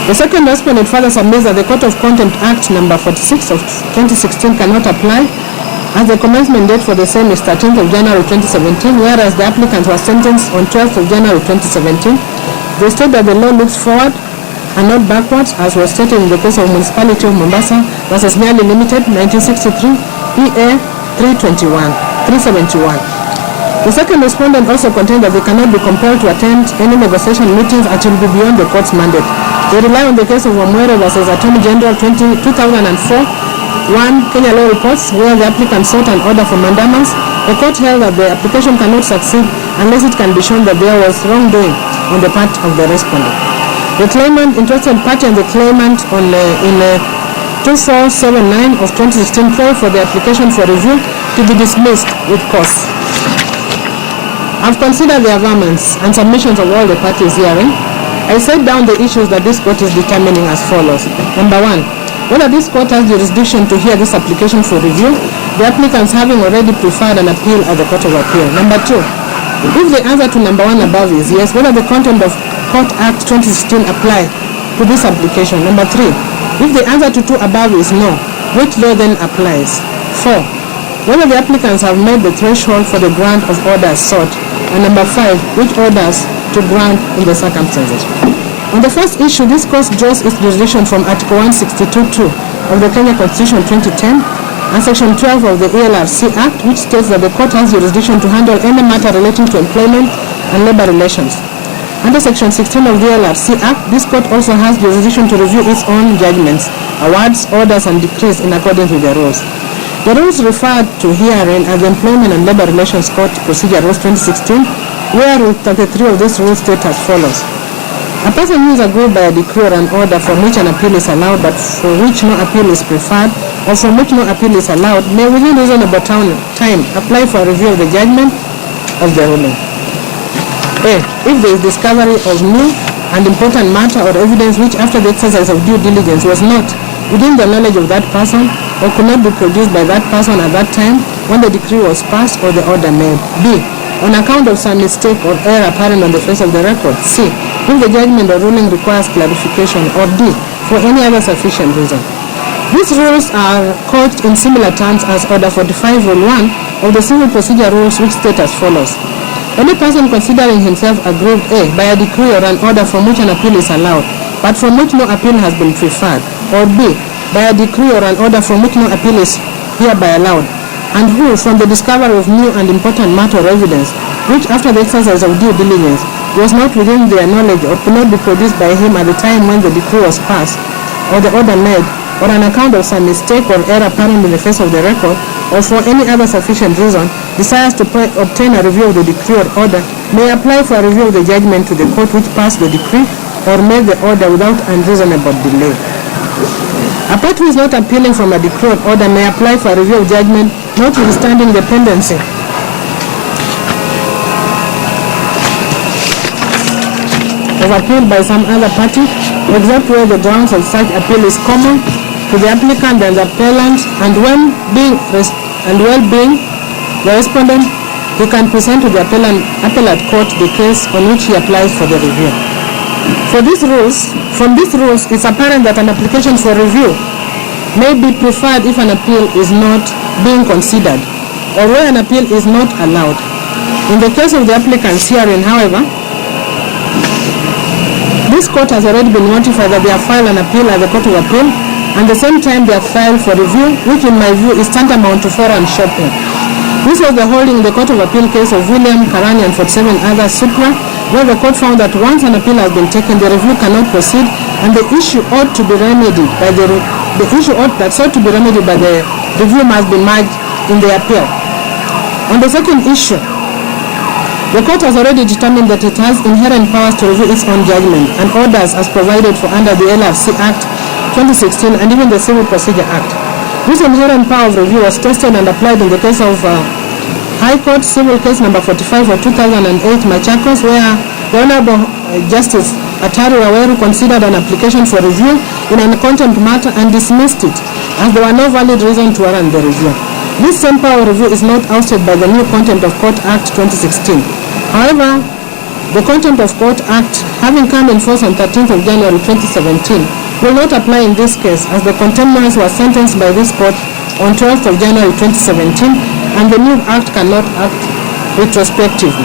The second respondent further submits that the Court of Contempt Act number 46 of 2016 cannot apply, as the commencement date for the same is 13th of January 2017, whereas the applicants were sentenced on 12th of January 2017. They state that the law looks forward and not backwards, as was stated in the case of Municipality of Mombasa versus Nyali Limited, 1963, EA 371. The second respondent also contends that they cannot be compelled to attend any negotiation meetings until be beyond the court's mandate. They rely on the case of Wamwere versus Attorney General 2004, 1 Kenya Law Reports, where the applicant sought an order for mandamus. The court held that the application cannot succeed unless it can be shown that there was wrongdoing on the part of the respondent. The claimant, interested party, and the claimant in 2479 of 2016 called for the application for review to be dismissed with cause. I've considered the averments and submissions of all the parties hearing. I set down the issues that this court is determining as follows. Number 1, whether this court has jurisdiction to hear this application for review, the applicants having already preferred an appeal at the Court of Appeal. Number 2, if the answer to number 1 above is yes, whether the content of Court Act 2016 apply to this application. Number 3, if the answer to 2 above is no, which law then applies? 4, whether the applicants have met the threshold for the grant of orders sought. And number 5, which orders to grant in the circumstances. On the first issue, this court draws its jurisdiction from Article 162(2) of the Kenya Constitution 2010 and Section 12 of the ELRC Act, which states that the court has jurisdiction to handle any matter relating to employment and labor relations. Under Section 16 of the ELRC Act, this court also has jurisdiction to review its own judgments, awards, orders, and decrees in accordance with the rules. The rules referred to herein are the Employment and Labor Relations Court Procedure Rules 2016, where Rule 33 of this rule states as follows. A person who is aggrieved by a decree or an order from which an appeal is allowed but for which no appeal is preferred or from which no appeal is allowed may within reasonable time apply for a review of the judgment of the ruling. A. If there is discovery of new and important matter or evidence which after the exercise of due diligence was not within the knowledge of that person or could not be produced by that person at that time when the decree was passed or the order made. B. On account of some mistake or error apparent on the face of the record. C. If the judgment or ruling requires clarification. Or D. For any other sufficient reason. These rules are couched in similar terms as Order 45 Rule 1 of the Civil Procedure Rules, which state as follows. Any person considering himself aggrieved A. by a decree or an order from which an appeal is allowed, but from which no appeal has been preferred, or B. by a decree or an order from which no appeal is hereby allowed, and who, from the discovery of new and important matter or evidence, which after the exercise of due diligence was not within their knowledge or could not be produced by him at the time when the decree was passed, or the order made, or on account of some mistake or error apparent in the face of the record, or for any other sufficient reason, desires to obtain a review of the decree or order, may apply for a review of the judgment to the court which passed the decree or made the order without unreasonable delay. A party who is not appealing from a decree or order may apply for a review of judgment notwithstanding the pendency of appeal by some other party, except where the grounds of such appeal is common to the applicant and the appellant, and when being the respondent, he can present to the appellate court the case on which he applies for the review. From these rules, it's apparent that an application for review may be preferred if an appeal is not being considered, or where an appeal is not allowed. In the case of the applicants herein, however, this court has already been notified that they have filed an appeal at the Court of Appeal, and at the same time they have filed for review, which in my view is tantamount to foreign shopping. This was the holding in the Court of Appeal case of William Karani and 47 others Supra, where the court found that once an appeal has been taken, the review cannot proceed, and the issue ought to be remedied by the review must be merged in the appeal. On the second issue, the court has already determined that it has inherent powers to review its own judgment and orders as provided for under the LRC Act 2016 and even the Civil Procedure Act. This inherent power of review was tested and applied in the case of High Court Civil Case number 45 of 2008 Machakos, where the Honorable Justice Atari Waweru considered an application for review in a contempt matter and dismissed it, as there were no valid reason to warrant the review. This same power of review is not ousted by the new Contempt of Court Act 2016. However, the Contempt of Court Act, having come in force on 13th of January 2017, will not apply in this case, as the contemnants were sentenced by this court on 12th of January 2017, and the new act cannot act retrospectively.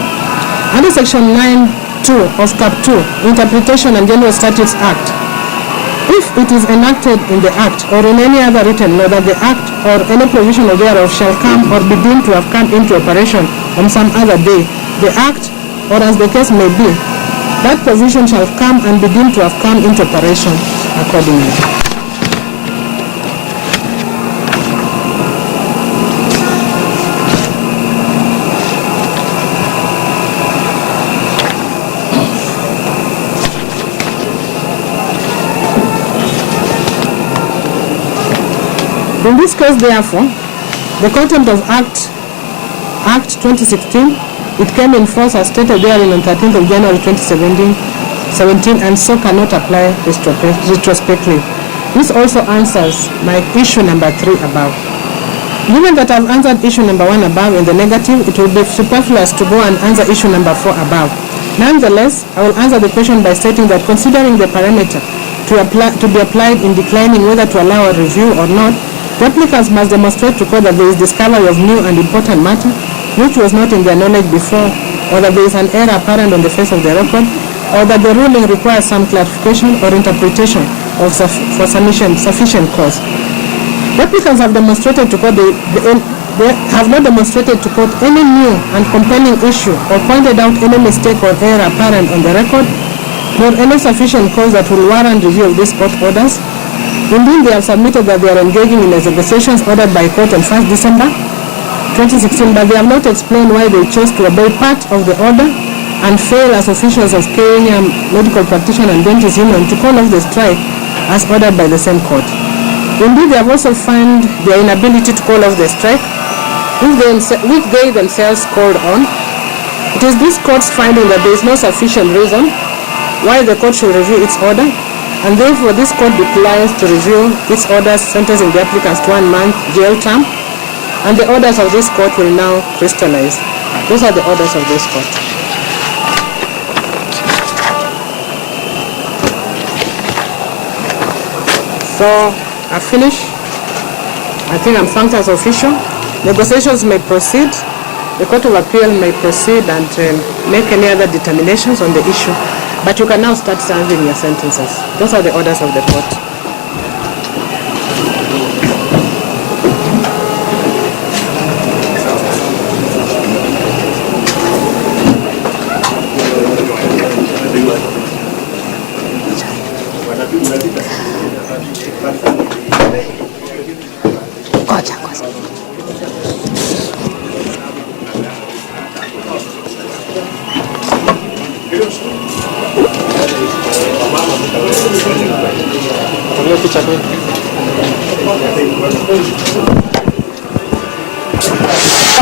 Under Section 9(2) of Cap 2, Interpretation and General Statutes Act, if it is enacted in the Act or in any other written law that the Act or any provision thereof shall come or be deemed to have come into operation on some other day, the Act, or as the case may be, that provision shall come and be deemed to have come into operation accordingly. In this case, therefore, the Contempt of Act 2016, it came in force as stated therein on 13th of January 2017, and so cannot apply retrospectively. This also answers my issue number 3 above. Given that I've answered issue number 1 above in the negative, it will be superfluous to go and answer issue number 4 above. Nonetheless, I will answer the question by stating that considering the parameter to be applied in declining whether to allow a review or not, the applicants must demonstrate to court that there is discovery of new and important matter which was not in their knowledge before, or that there is an error apparent on the face of the record, or that the ruling requires some clarification or interpretation for sufficient cause. The applicants have demonstrated to court they have not demonstrated to court any new and compelling issue or pointed out any mistake or error apparent on the record, nor any sufficient cause that will warrant review of these court orders. Indeed, they have submitted that they are engaging in negotiations ordered by court on 1st December 2016, but they have not explained why they chose to obey part of the order and fail as officials of Kenya Medical Practitioner and Dentist Union to call off the strike as ordered by the same court. Indeed, they have also found their inability to call off the strike, which they themselves called on. It is this court's finding that there is no sufficient reason why the court should review its order, and therefore this court declines to review its orders sentencing the applicants to 1 month jail term, and the orders of this court will now crystallize. Those are the orders of this court. So I finish. I think I'm thanked as official. Negotiations may proceed. The Court of Appeal may proceed and make any other determinations on the issue. But you can now start serving your sentences. Those are the orders of the court.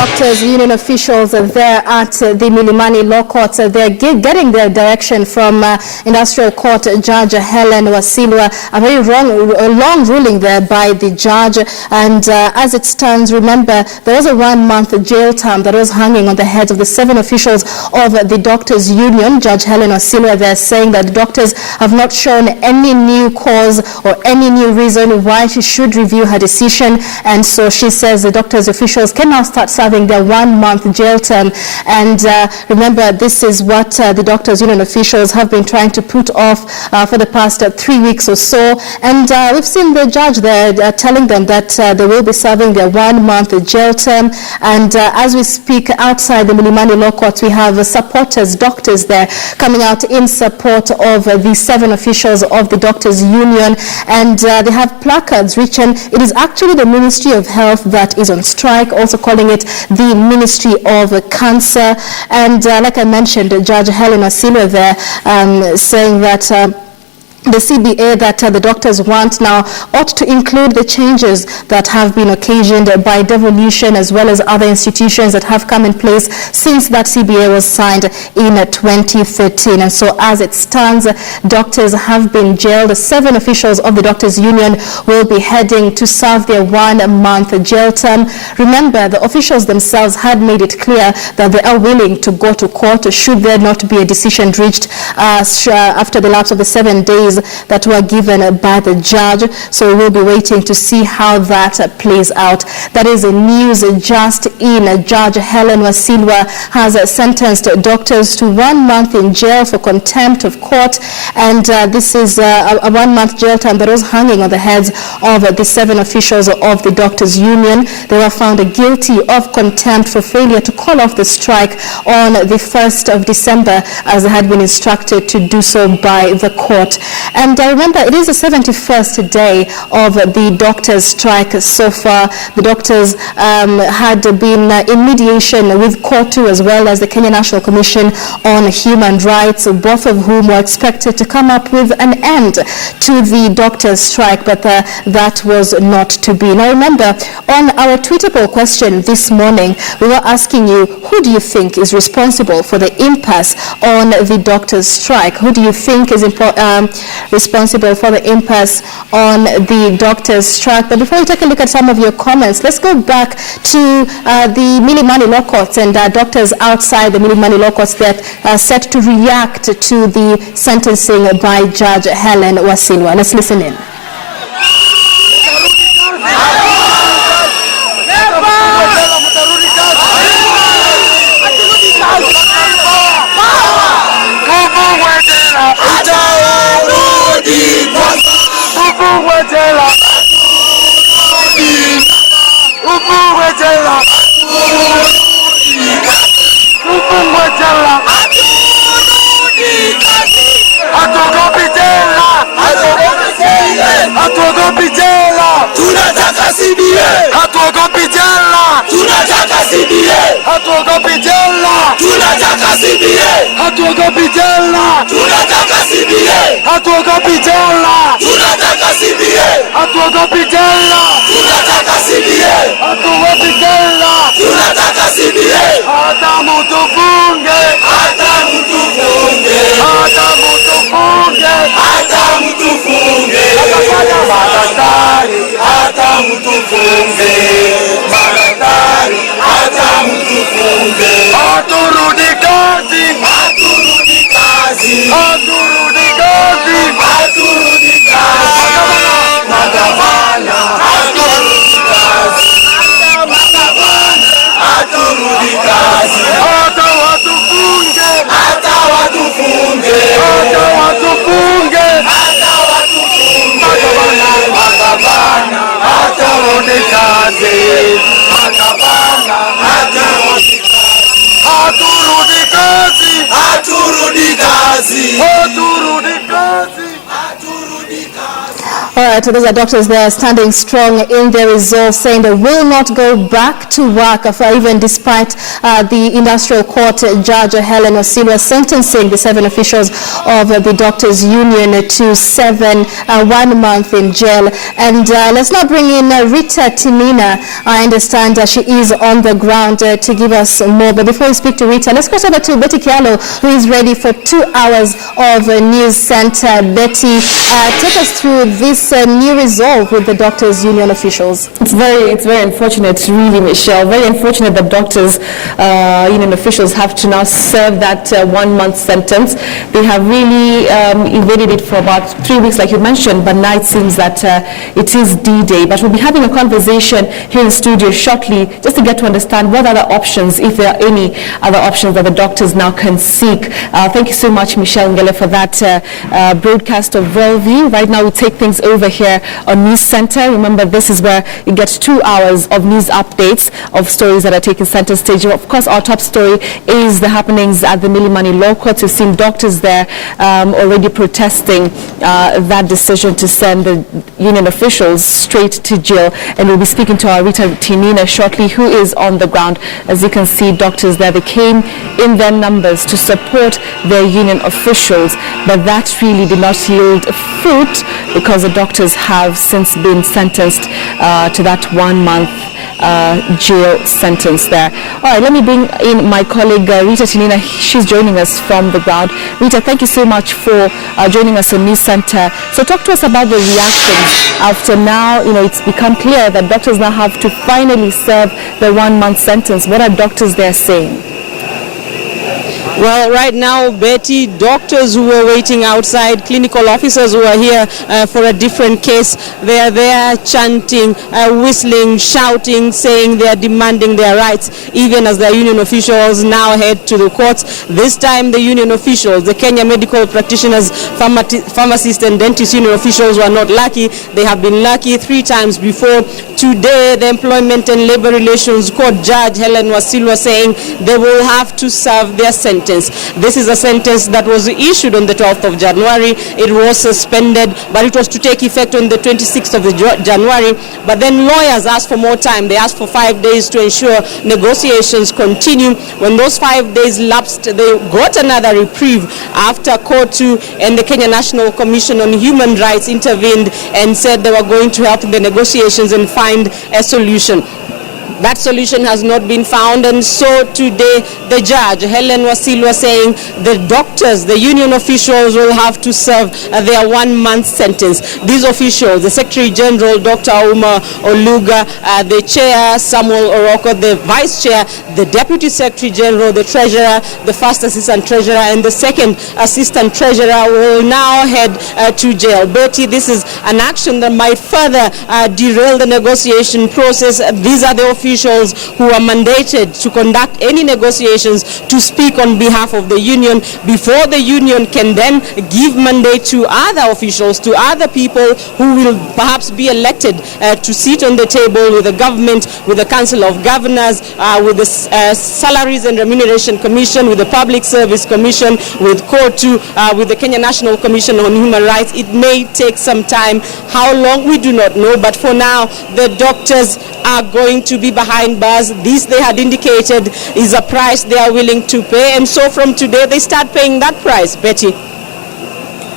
Doctors Union officials there at the Milimani Law Court, they're getting their direction from Industrial Court Judge Helen Wasilwa, a very long ruling there by the judge. And as it stands, remember, there was a 1 month jail term that was hanging on the heads of the 7 officials of the Doctors Union. Judge Helen Wasilwa, they're saying that the doctors have not shown any new cause or any new reason why she should review her decision. And so she says the doctors officials can now start serving their 1 month jail term. And remember, this is what the Doctors Union officials have been trying to put off for the past 3 weeks or so. And we've seen the judge there telling them that they will be serving their 1 month jail term. And as we speak, outside the Milimani Law Court, we have supporters, doctors there, coming out in support of the 7 officials of the Doctors Union. And they have placards written, it is actually the Ministry of Health that is on strike, also calling it the Ministry of Cancer. And like I mentioned, Judge Helen Wasilwa there saying that the CBA that the doctors want now ought to include the changes that have been occasioned by devolution as well as other institutions that have come in place since that CBA was signed in 2013. And so as it stands, doctors have been jailed. 7 officials of the Doctors Union will be heading to serve their 1 month jail term. Remember, the officials themselves had made it clear that they are willing to go to court should there not be a decision reached after the lapse of the 7 days that were given by the judge. So we will be waiting to see how that plays out. That is news just in. Judge Helen Wasilwa has sentenced doctors to 1 month in jail for contempt of court. And this is a 1 month jail term that was hanging on the heads of the 7 officials of the Doctors Union. They were found guilty of contempt for failure to call off the strike on the 1st of December, as they had been instructed to do so by the court. And remember, it is the 71st day of the doctors' strike so far. The doctors had been in mediation with COTU as well as the Kenya National Commission on Human Rights, both of whom were expected to come up with an end to the doctors' strike, but that was not to be. Now remember, on our Twitter poll question this morning, we were asking you, who do you think is responsible for the impasse on the doctors' strike? Who do you think is responsible for the impasse on the doctors' strike? But before we take a look at some of your comments, let's go back to the Milimani Law Courts and doctors outside the Milimani Law Courts that are set to react to the sentencing by Judge Helen Wasilwa. Let's listen in. Where Hatuogopi jela, tunataka CBA. Hatuogopi jela, tunataka CBA. Hatuogopi jela, tunataka CBA. Hatuogopi jela, tunataka CBA. Hatuogopi jela, tunataka CBA. Hatuogopi jela, tunataka CBA. Hatuogopi jela, tunataka CBA. Hata mtu funge, hata mtu funge, hata mtu funge, hata mtu funge. Madaktari, hata mtu funge. Madaktari, hata mtu funge. Haturudi kazi, haturudi kazi, haturudi kazi, haturudi kazi. Magavana, haturudi kazi. Magavana, haturudi kazi. Hata watu funge, hata watu funge, hata watu funge, hata watu funge. Magavana, haturudi kazi. Magavana, haturudi kazi. Haturudi kazi, haturudi kazi, haturudi kazi, haturudi kazi. All right, so those are doctors there standing strong in their resolve, saying they will not go back to work, even despite the industrial court judge Helen Wasilwa sentencing the 7 officials of the doctors union to 1 month in jail. And let's now bring in Rita Tinina. I understand she is on the ground to give us more. But before we speak to Rita, let's cross over to Betty Kialo, who is ready for 2 hours of news center. Betty, take us through this new resolve with the doctors union officials. It's very unfortunate, really, Michelle. Very unfortunate that doctors union officials have to now serve that 1 month sentence. They have really evaded it for about 3 weeks, like you mentioned, but now it seems that it is D-Day. But we'll be having a conversation here in the studio shortly just to get to understand what other options, if there are any other options that the doctors now can seek. Thank you so much, Michelle Ngele, for that broadcast of Worldview. Right now we take things over here on News Center. Remember, this is where you get 2 hours of news updates of stories that are taking center stage. Of course, our top story is the happenings at the Milimani Law Court. We've seen doctors there already protesting that decision to send the union officials straight to jail. And we'll be speaking to our Rita Tinina shortly, who is on the ground. As you can see, doctors there, they came in their numbers to support their union officials, but that really did not yield fruit because the doctors have since been sentenced to that 1 month jail sentence there. All right, let me bring in my colleague Rita Tinina. She's joining us from the ground. Rita, thank you so much for joining us on News Center. So talk to us about the reactions after now, it's become clear that doctors now have to finally serve the 1 month sentence. What are doctors there saying? Well, right now, Betty, doctors who were waiting outside, clinical officers who are here for a different case, they are there chanting, whistling, shouting, saying they are demanding their rights, even as the union officials now head to the courts. This time, the union officials, the Kenya Medical Practitioners, Pharmacists and Dentist union officials were not lucky. They have been lucky 3 times before. Today, the Employment and Labor Relations Court Judge Helen Wasilwa saying they will have to serve their sentence. This is a sentence that was issued on the 12th of January. It was suspended, but it was to take effect on the 26th of January. But then lawyers asked for more time. They asked for 5 days to ensure negotiations continue. When those 5 days lapsed, they got another reprieve after Court 2 and the Kenya National Commission on Human Rights intervened and said they were going to help the negotiations and find a solution. That solution has not been found, and so today the judge, Helen Wasilwa, saying the doctors, the union officials will have to serve their 1 month sentence. These officials, the Secretary General, Dr. Uma Oluga, the Chair, Samuel Oroko, the Vice Chair, the Deputy Secretary General, the Treasurer, the First Assistant Treasurer, and the Second Assistant Treasurer will now head to jail. Betty, this is an action that might further derail the negotiation process. These are the officials officials who are mandated to conduct any negotiations to speak on behalf of the union before the union can then give mandate to other officials, to other people who will perhaps be elected to sit on the table with the government, with the Council of Governors, with the Salaries and Remuneration Commission, with the Public Service Commission, with COTU, with the Kenya National Commission on Human Rights. It may take some time. How long, we do not know, but for now, the doctors are going to be behind bars. This, they had indicated, is a price they are willing to pay, and so from today, they start paying that price. Betty.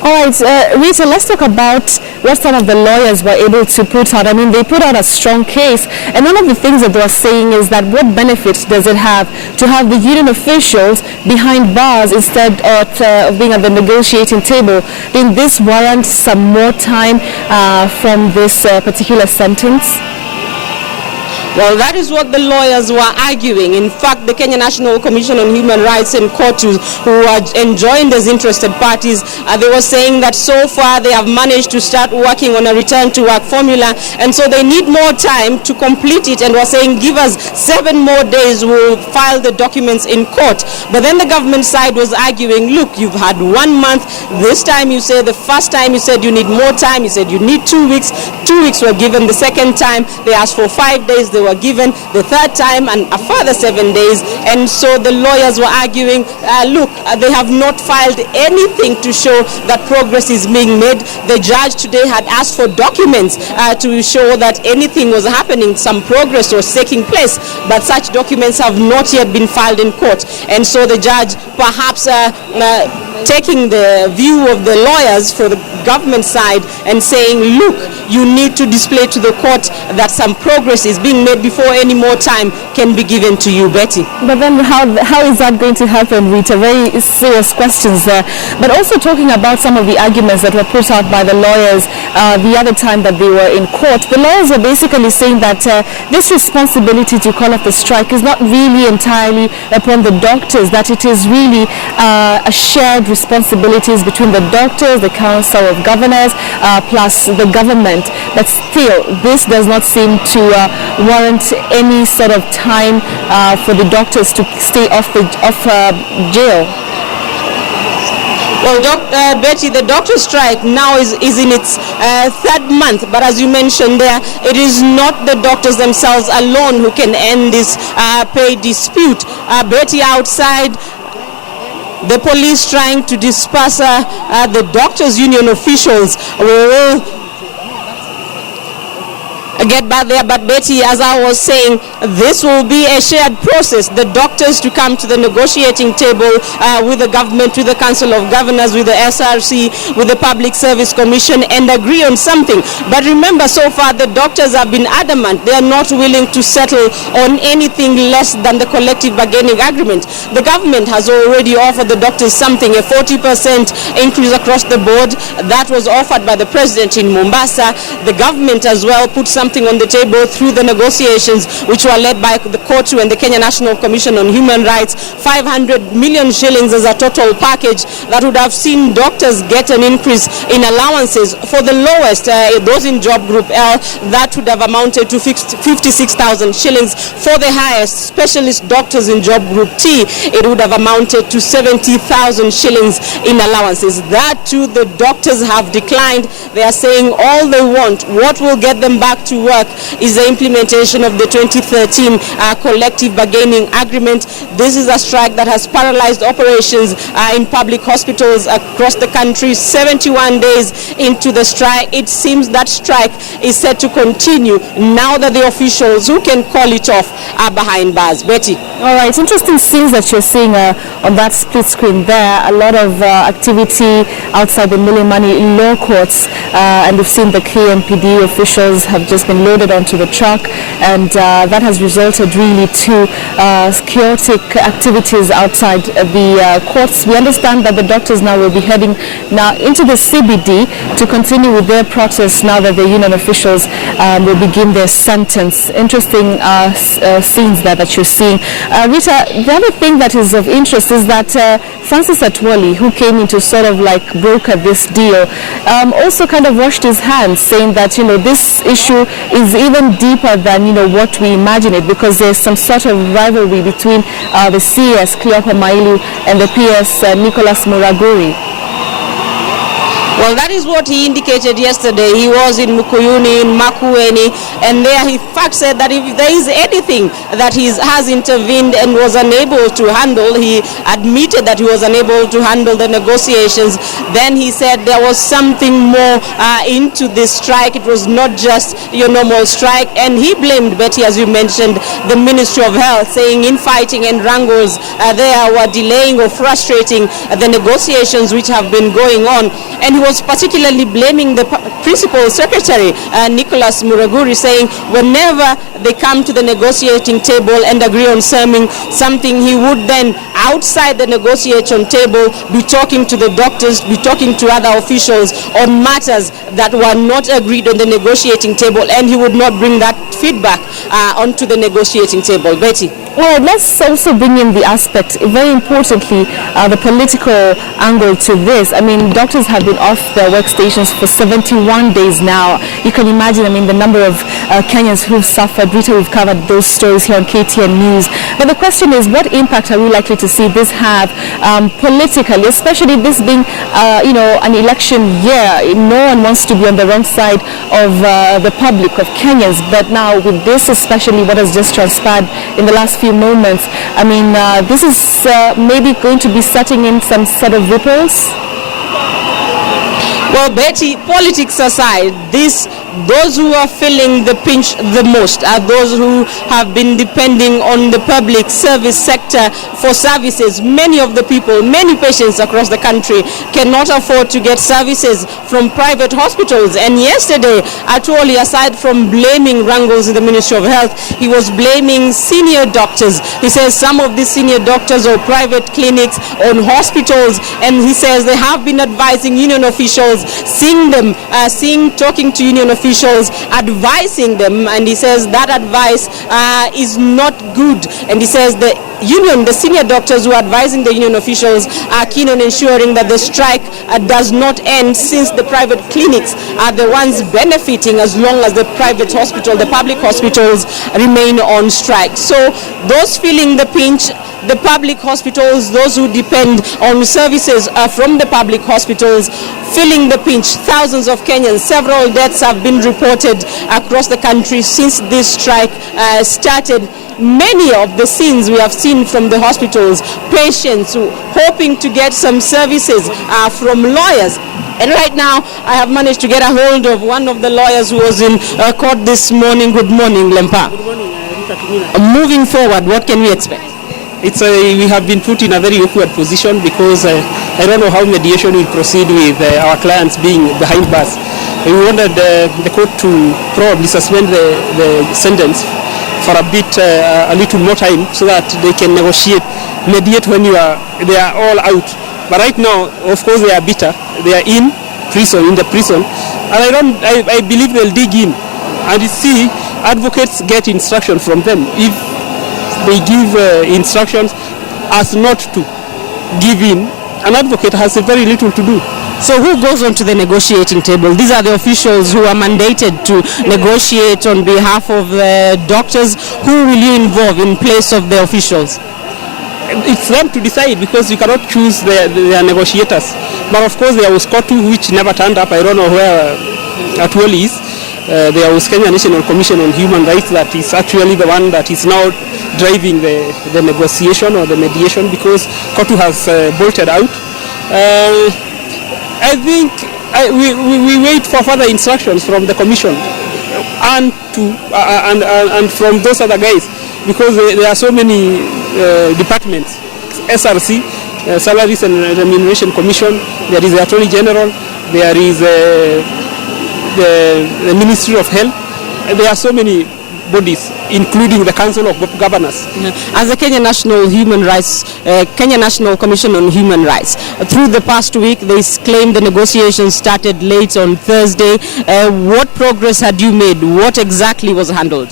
All right, Rita, let's talk about what some of the lawyers were able to put out. I mean, they put out a strong case, and one of the things that they were saying is that what benefits does it have to have the union officials behind bars instead of being at the negotiating table? Didn't this warrant some more time from this particular sentence? Well, that is what the lawyers were arguing. In fact, the Kenya National Commission on Human Rights and COTU, who are enjoined as interested parties, they were saying that so far they have managed to start working on a return to work formula, and so they need more time to complete it, and were saying, give us 7 more days, we'll file the documents in court. But then the government side was arguing, look, you've had 1 month. This time you say, the first time you said you need more time, you said you need 2 weeks. 2 weeks were given. The second time they asked for 5 days. They were given the third time and a further 7 days, and so the lawyers were arguing, look, they have not filed anything to show that progress is being made. The judge today had asked for documents to show that anything was happening, some progress was taking place, but such documents have not yet been filed in court, and so the judge perhaps taking the view of the lawyers for the government side and saying, look, you need to display to the court that some progress is being made before any more time can be given to you, Betty. But then how is that going to happen, Rita? Very serious questions there. But also talking about some of the arguments that were put out by the lawyers the other time that they were in court, the lawyers were basically saying that this responsibility to call off the strike is not really entirely upon the doctors, that it is really a shared responsibilities between the doctors, the Council of Governors, plus the government. But still, this does not seem to warrant any sort of time for the doctors to stay off jail. Well, Betty, the doctor strike now is in its 3rd month, but as you mentioned there, it is not the doctors themselves alone who can end this pay dispute. Betty, outside, the police trying to disperse the doctors' union officials will get back there. But Betty, as I was saying, this will be a shared process. The doctors to come to the negotiating table with the government, with the Council of Governors, with the SRC, with the Public Service Commission, and agree on something. But remember, so far the doctors have been adamant. They are not willing to settle on anything less than the collective bargaining agreement. The government has already offered the doctors something, a 40% increase across the board. That was offered by the president in Mombasa. The government as well put something on the table through the negotiations which were led by the COTU and the Kenya National Commission on Human Rights. 500 million shillings as a total package that would have seen doctors get an increase in allowances. For the lowest, those in job group L, that would have amounted to 56,000 shillings. For the highest, specialist doctors in job group T, it would have amounted to 70,000 shillings in allowances. That too, the doctors have declined. They are saying all they want, what will get them back to work, is the implementation of the 2013 collective bargaining agreement. This is a strike that has paralyzed operations in public hospitals across the country. 71 days into the strike, it seems that strike is set to continue now that the officials who can call it off are behind bars. Betty. All right, interesting scenes that you're seeing on that split screen there. A lot of activity outside the Milimani law courts, and we've seen the KMPD officials have just been loaded onto the truck, and that has resulted really to chaotic activities outside the courts. We understand that the doctors now will be heading now into the CBD to continue with their protest now that the union officials will begin their sentence. Interesting scenes there that you're seeing. Rita, the other thing that is of interest is that Francis Atwoli, who came in to sort of like broker this deal, also kind of washed his hands, saying that, you know, this issue is even deeper than, what we imagine it, because there's some sort of rivalry between the CS, Cleopa Mailu, and the PS, Nicholas Muraguri. Well, that is what he indicated yesterday. He was in Mukuyuni, in Makueni, and there he in fact said that if there is anything that he has intervened and was unable to handle, he admitted that he was unable to handle the negotiations. Then he said there was something more into this strike. It was not just your normal strike, and he blamed, Betty, as you mentioned, the Ministry of Health, saying infighting and wrangles there were delaying or frustrating the negotiations which have been going on. And he was particularly blaming the Principal Secretary, Nicholas Muraguri, saying whenever they come to the negotiating table and agree on something, he would then, outside the negotiation table, be talking to the doctors, be talking to other officials on matters that were not agreed on the negotiating table, and he would not bring that feedback onto the negotiating table. Betty? Well, let's also bring in the aspect, very importantly, the political angle to this. I mean, doctors have been off their workstations for 71 days now. You can imagine, the number of Kenyans who've suffered. Rita, we've covered those stories here on KTN News. But the question is, what impact are we likely to see this have politically, especially this being, an election year? No one wants to be on the wrong side of the public, of Kenyans. But now with this, especially what has just transpired in the last few moments, this is maybe going to be setting in some sort of ripples. Well, Betty, politics aside, those who are feeling the pinch the most are those who have been depending on the public service sector for services. Many of the people, many patients across the country cannot afford to get services from private hospitals. And yesterday, Atwoli, aside from blaming wrangles in the Ministry of Health, he was blaming senior doctors. He says some of these senior doctors or private clinics on hospitals, and he says they have been advising union officials, talking to union officials, advising them, and he says that advice is not good. And he says the senior doctors who are advising the union officials are keen on ensuring that the strike does not end, since the private clinics are the ones benefiting as long as the public hospitals remain on strike. So those feeling the pinch, the public hospitals, those who depend on services from the public hospitals, feeling the pinch. Thousands of Kenyans, several deaths have been reported across the country since this strike started. Many of the scenes we have seen from the hospitals, patients hoping to get some services from lawyers. And right now, I have managed to get a hold of one of the lawyers who was in court this morning. Good morning, Lempa. Good morning, Moving forward, what can we expect? We have been put in a very awkward position because I don't know how mediation will proceed with our clients being behind bars. We wanted the court to probably suspend the sentence for a little more time so that they can mediate when they are all out. But right now, of course, they are bitter. They are in the prison, and I believe they'll dig in and see advocates get instruction from them. If they give instructions as not to give in, an advocate has very little to do. So who goes onto the negotiating table? These are the officials who are mandated to negotiate on behalf of the doctors. Who will you involve in place of the officials? It's them to decide, because you cannot choose their negotiators. But of course there was Kotu, which never turned up. I don't know where Atwoli is. There was Kenya National Commission on Human Rights that is actually the one that is now driving the negotiation or the mediation, because Kotu has bolted out. I think we wait for further instructions from the commission and from those other guys, because there are so many departments. SRC, Salaries and Remuneration Commission, there is the Attorney General, there is the Ministry of Health. There are so many bodies, including the Council of Governors. As the Kenya National Commission on Human Rights, through the past week, they claimed the negotiations started late on Thursday. What progress had you made? What exactly was handled?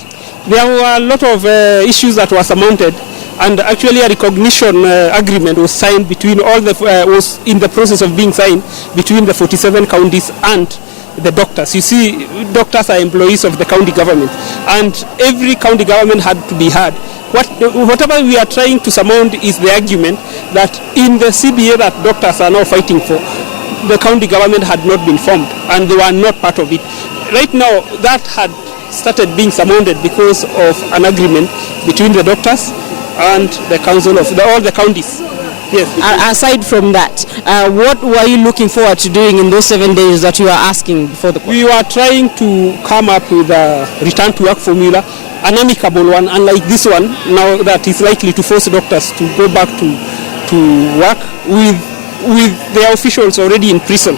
There were a lot of issues that were surmounted, and actually a recognition agreement was signed between was in the process of being signed between the 47 counties and the doctors. You see, doctors are employees of the county government, and every county government had to be heard. Whatever we are trying to surmount is the argument that in the CBA that doctors are now fighting for, the county government had not been formed, and they were not part of it. Right now, that had started being surmounted because of an agreement between the doctors and the council of all the counties. Yes. Aside from that, what were you looking forward to doing in those 7 days that you are asking before the court? We were trying to come up with a return to work formula, an amicable one, unlike this one now that is likely to force doctors to go back to work with their officials already in prison.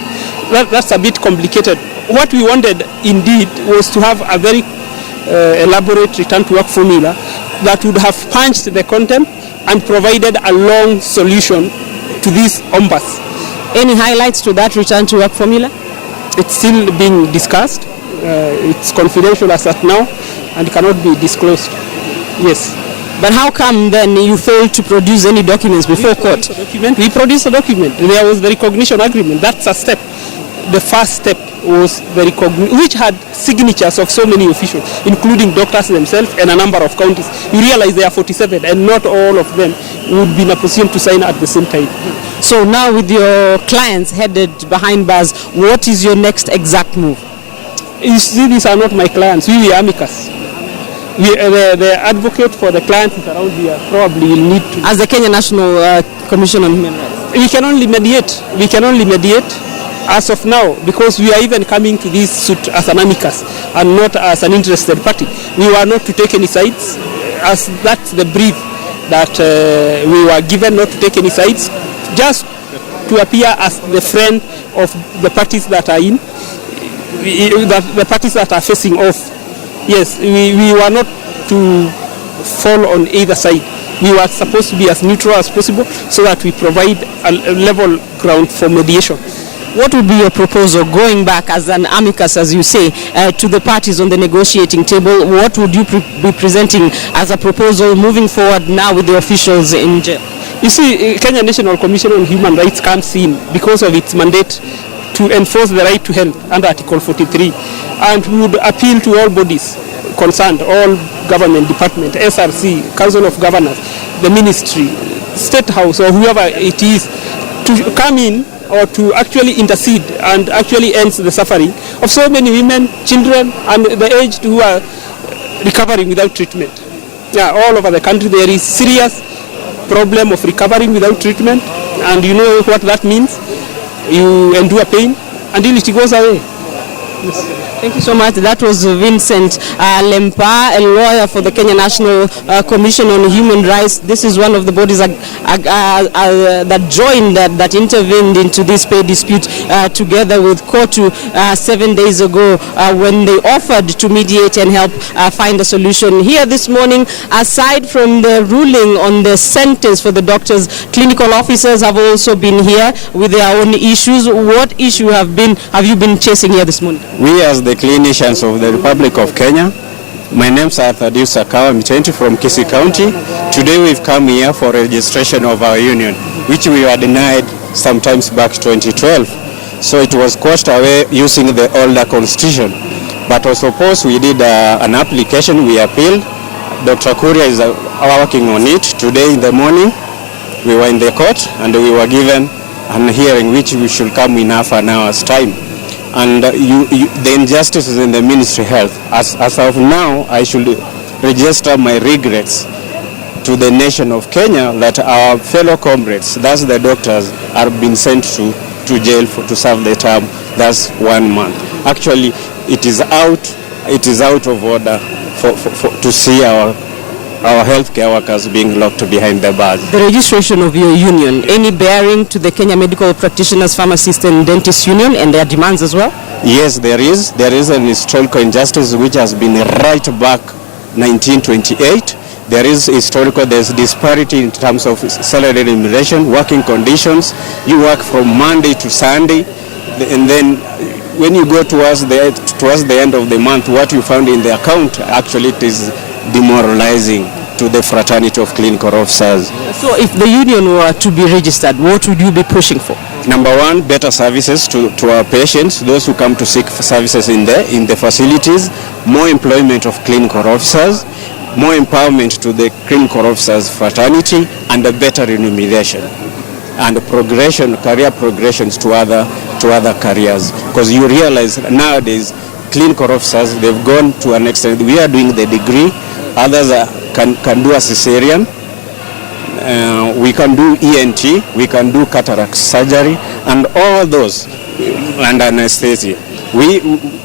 That's a bit complicated. What we wanted indeed was to have a very elaborate return to work formula that would have punched the contempt and provided a long solution to this impasse. Any highlights to that return to work formula? It's still being discussed. It's confidential as at now and cannot be disclosed. Yes. But how come then you failed to produce any documents before court? We produced a document. There was the recognition agreement. That's a step. The first step was the recognition, which had signatures of so many officials, including doctors themselves and a number of counties. You realize there are 47, and not all of them would be in a position to sign at the same time. So now with your clients headed behind bars, what is your next exact move? You see, these are not my clients. We are amicus. The advocate for the clients is around here. Probably will need to. As the Kenya National Commission on Human Rights, we can only mediate. We can only mediate as of now, because we are even coming to this suit as an amicus and not as an interested party. We were not to take any sides, as that's the brief that we were given, not to take any sides, just to appear as the friend of the parties that are in, the parties that are facing off. Yes, we were not to fall on either side. We were supposed to be as neutral as possible so that we provide a level ground for mediation. What would be your proposal going back as an amicus, as you say, to the parties on the negotiating table? What would you be presenting as a proposal moving forward now with the officials in jail? You see, Kenya National Commission on Human Rights comes in because of its mandate to enforce the right to health under Article 43. And we would appeal to all bodies concerned, all government departments, SRC, Council of Governors, the ministry, State House, or whoever it is, to come in or to actually intercede and actually end the suffering of so many women, children, and the aged who are recovering without treatment. Yeah, all over the country there is serious problem of recovering without treatment, and you know what that means. You endure pain until it goes away. Yes. Thank you so much. That was Vincent Lempa, a lawyer for the Kenya National Commission on Human Rights. This is one of the bodies that joined, that intervened into this pay dispute together with KOTU 7 days ago when they offered to mediate and help find a solution. Here this morning, aside from the ruling on the sentence for the doctors, clinical officers have also been here with their own issues. What issue have you been chasing here this morning? We as the clinicians of the Republic of Kenya, my name is authoritative from Kisii County. Today we've come here for registration of our union, which we were denied sometimes back 2012. So it was quashed away using the older constitution. But I suppose we did an application, we appealed. Dr. Kuria is working on it. Today in the morning, we were in the court and we were given an hearing which we should come in half an hour's time. And the injustice is in the Ministry of Health. As of now, I should register my regrets to the nation of Kenya that our fellow comrades, that's the doctors, are being sent to jail to serve the term. That's 1 month. Actually, it is out of order to see our healthcare workers being locked behind the bars. The registration of your union, any bearing to the Kenya Medical Practitioners, Pharmacists and Dentists Union and their demands as well? Yes, there is. There is an historical injustice which has been right back 1928. There's disparity in terms of salary remuneration, working conditions. You work from Monday to Sunday, and then when you go towards the end of the month, what you found in the account, actually it is demoralizing. to the fraternity of clinical officers. So if the union were to be registered, what would you be pushing for? Number one, better services to our patients, those who come to seek services in the facilities, more employment of clinical officers, more empowerment to the clinical officers fraternity, and a better remuneration and progression, career progressions to other careers. Because you realize nowadays clinical officers, they've gone to an extent. We are doing the degree, others can do a cesarean. We can do ENT, we can do cataract surgery, and all those, and anesthesia.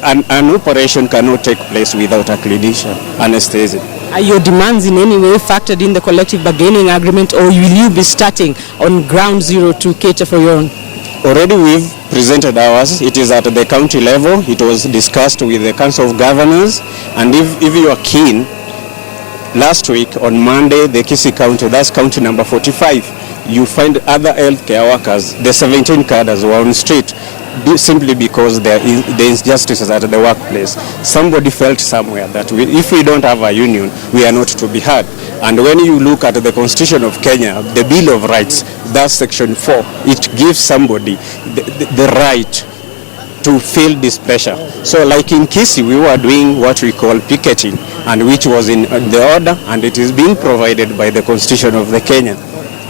An operation cannot take place without a clinician, anesthesia. Are your demands in any way factored in the collective bargaining agreement, or will you be starting on ground zero to cater for your own? Already we've presented ours. It is at the county level. It was discussed with the Council of Governors, and if you are keen, last week on Monday, the Kisii County, that's county number 45, you find other healthcare workers, the 17 cadres were on the street simply because there is injustices at the workplace. Somebody felt somewhere that if we don't have a union, we are not to be heard. And when you look at the Constitution of Kenya, the Bill of Rights, that's section 4, it gives somebody the right to feel this pressure. So like in Kisii, we were doing what we call picketing, and which was in the order, and it is being provided by the Constitution of the Kenya.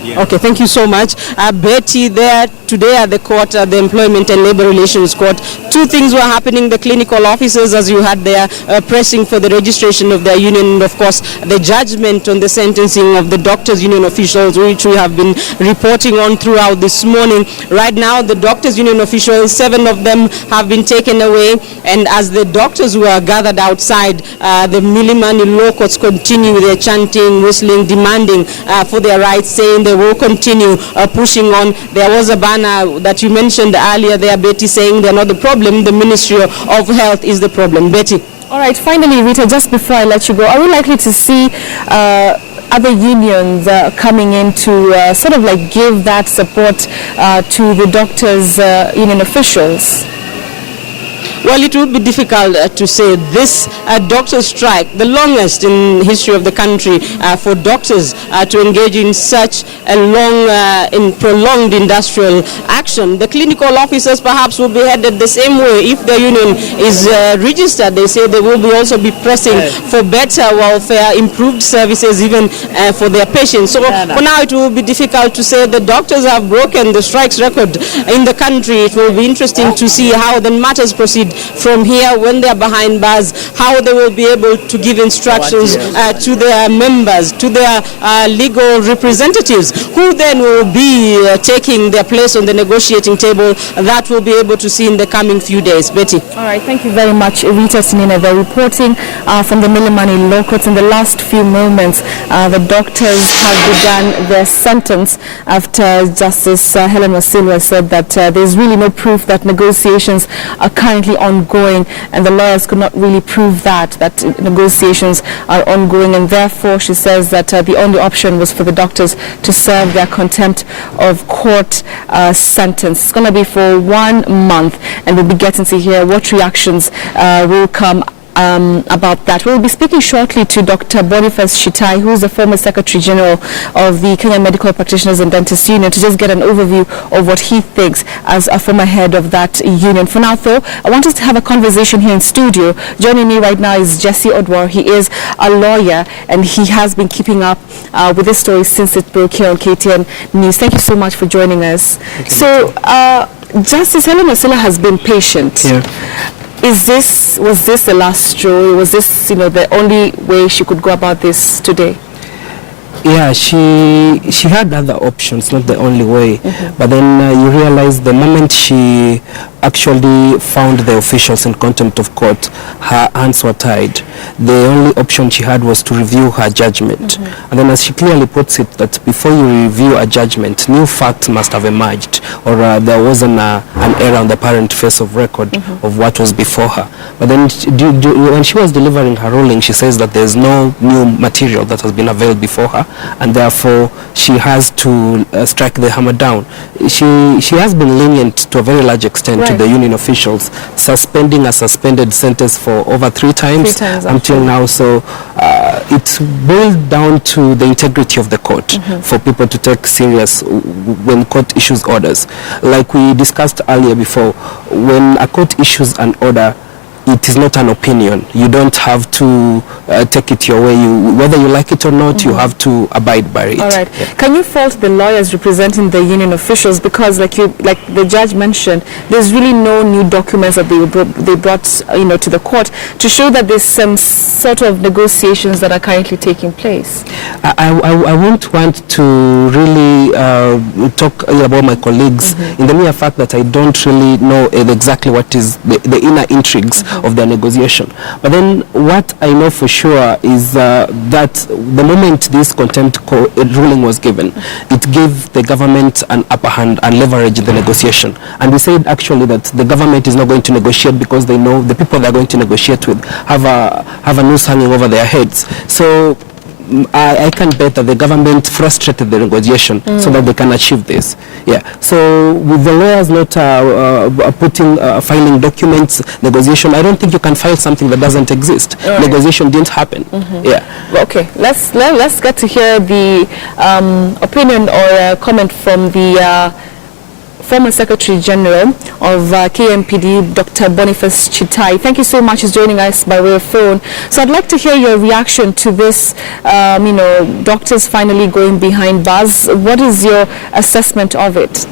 Yeah. Okay, thank you so much. Betty, there today at the court, the Employment and Labor Relations Court, two things were happening. The clinical officers, as you had there, pressing for the registration of their union, and of course the judgment on the sentencing of the doctors' union officials, which we have been reporting on throughout this morning. Right now, the doctors' union officials, 7 of them have been taken away, and as the doctors were gathered outside, the Milimani law courts continue their chanting, whistling, demanding for their rights, saying they will continue pushing on. There was a banner that you mentioned earlier there, Betty, saying they're not the problem, the Ministry of Health is the problem. Betty. All right, finally, Rita, just before I let you go, are we likely to see other unions coming in to sort of like give that support to the doctors' union officials? Well, it would be difficult to say. This doctor strike, the longest in history of the country for doctors to engage in such a long, prolonged industrial action. The clinical officers perhaps will be headed the same way. If the union is registered, they say they will also be pressing for better welfare, improved services even for their patients. So for now it will be difficult to say. The doctors have broken the strikes record in the country. It will be interesting to see how the matters proceed from here when they are behind bars, how they will be able to give instructions to their members, to their legal representatives, who then will be taking their place on the negotiating table. That will be able to see in the coming few days. Betty. All right, thank you very much, Rita Sinina. They're reporting from the Milimani law courts. In the last few moments, the doctors have begun their sentence after Justice Helen Wasilwa said that there's really no proof that negotiations are currently ongoing, and the lawyers could not really prove that negotiations are ongoing, and therefore she says that the only option was for the doctors to serve their contempt of court sentence. It's going to be for 1 month, and we'll be getting to hear what reactions will come about that. We'll be speaking shortly to Dr. Boniface Shitai, who is the former Secretary General of the Kenya Medical Practitioners and Dentists Union, to just get an overview of what he thinks as a former head of that union. For now, though, I want us to have a conversation here in studio. Joining me right now is Jesse Odwar. He is a lawyer, and he has been keeping up with this story since it broke here on KTN News. Thank you so much for joining us. So, Justice Helen Wasilwa has been patient. Yeah. Was this the last straw? Was this, the only way she could go about this today? Yeah, she had other options, not the only way. But then you realize the moment she actually found the officials in contempt of court, her hands were tied. The only option she had was to review her judgment. And then, as she clearly puts it, that before you review a judgment, new facts must have emerged, or there wasn't an error on the apparent face of record of what was before her. But then when she was delivering her ruling, she says that there's no new material that has been availed before her, and therefore she has to strike the hammer down. She has been lenient to a very large extent to the union officials, suspending a suspended sentence for over 3 times, until now. So it boiled down to the integrity of the court for people to take serious when court issues orders. Like we discussed earlier before, when a court issues an order, it is not an opinion. You don't have to take it your way. Whether you like it or not, you have to abide by it. All right. Yeah. Can you fault the lawyers representing the union officials, because like the judge mentioned, there's really no new documents that they brought to the court to show that there's some sort of negotiations that are currently taking place? I won't want to really talk about my colleagues in the mere fact that I don't really know exactly what is the inner intrigues of the negotiation. But then what I know for sure is that the moment this contempt ruling was given, it gave the government an upper hand and leverage the negotiation. And we said actually that the government is not going to negotiate because they know the people they're going to negotiate with have a noose hanging over their heads. So I can bet that the government frustrated the negotiation so that they can achieve this. Yeah. So with the lawyers not filing documents, negotiation, I don't think you can file something that doesn't exist. Right. Negotiation didn't happen. Yeah. Okay. Let's get to hear the opinion or comment from the former Secretary General of KMPD, Dr. Boniface Chitai. Thank you so much for joining us by way of phone. So I'd like to hear your reaction to this, doctors finally going behind bars. What is your assessment of it?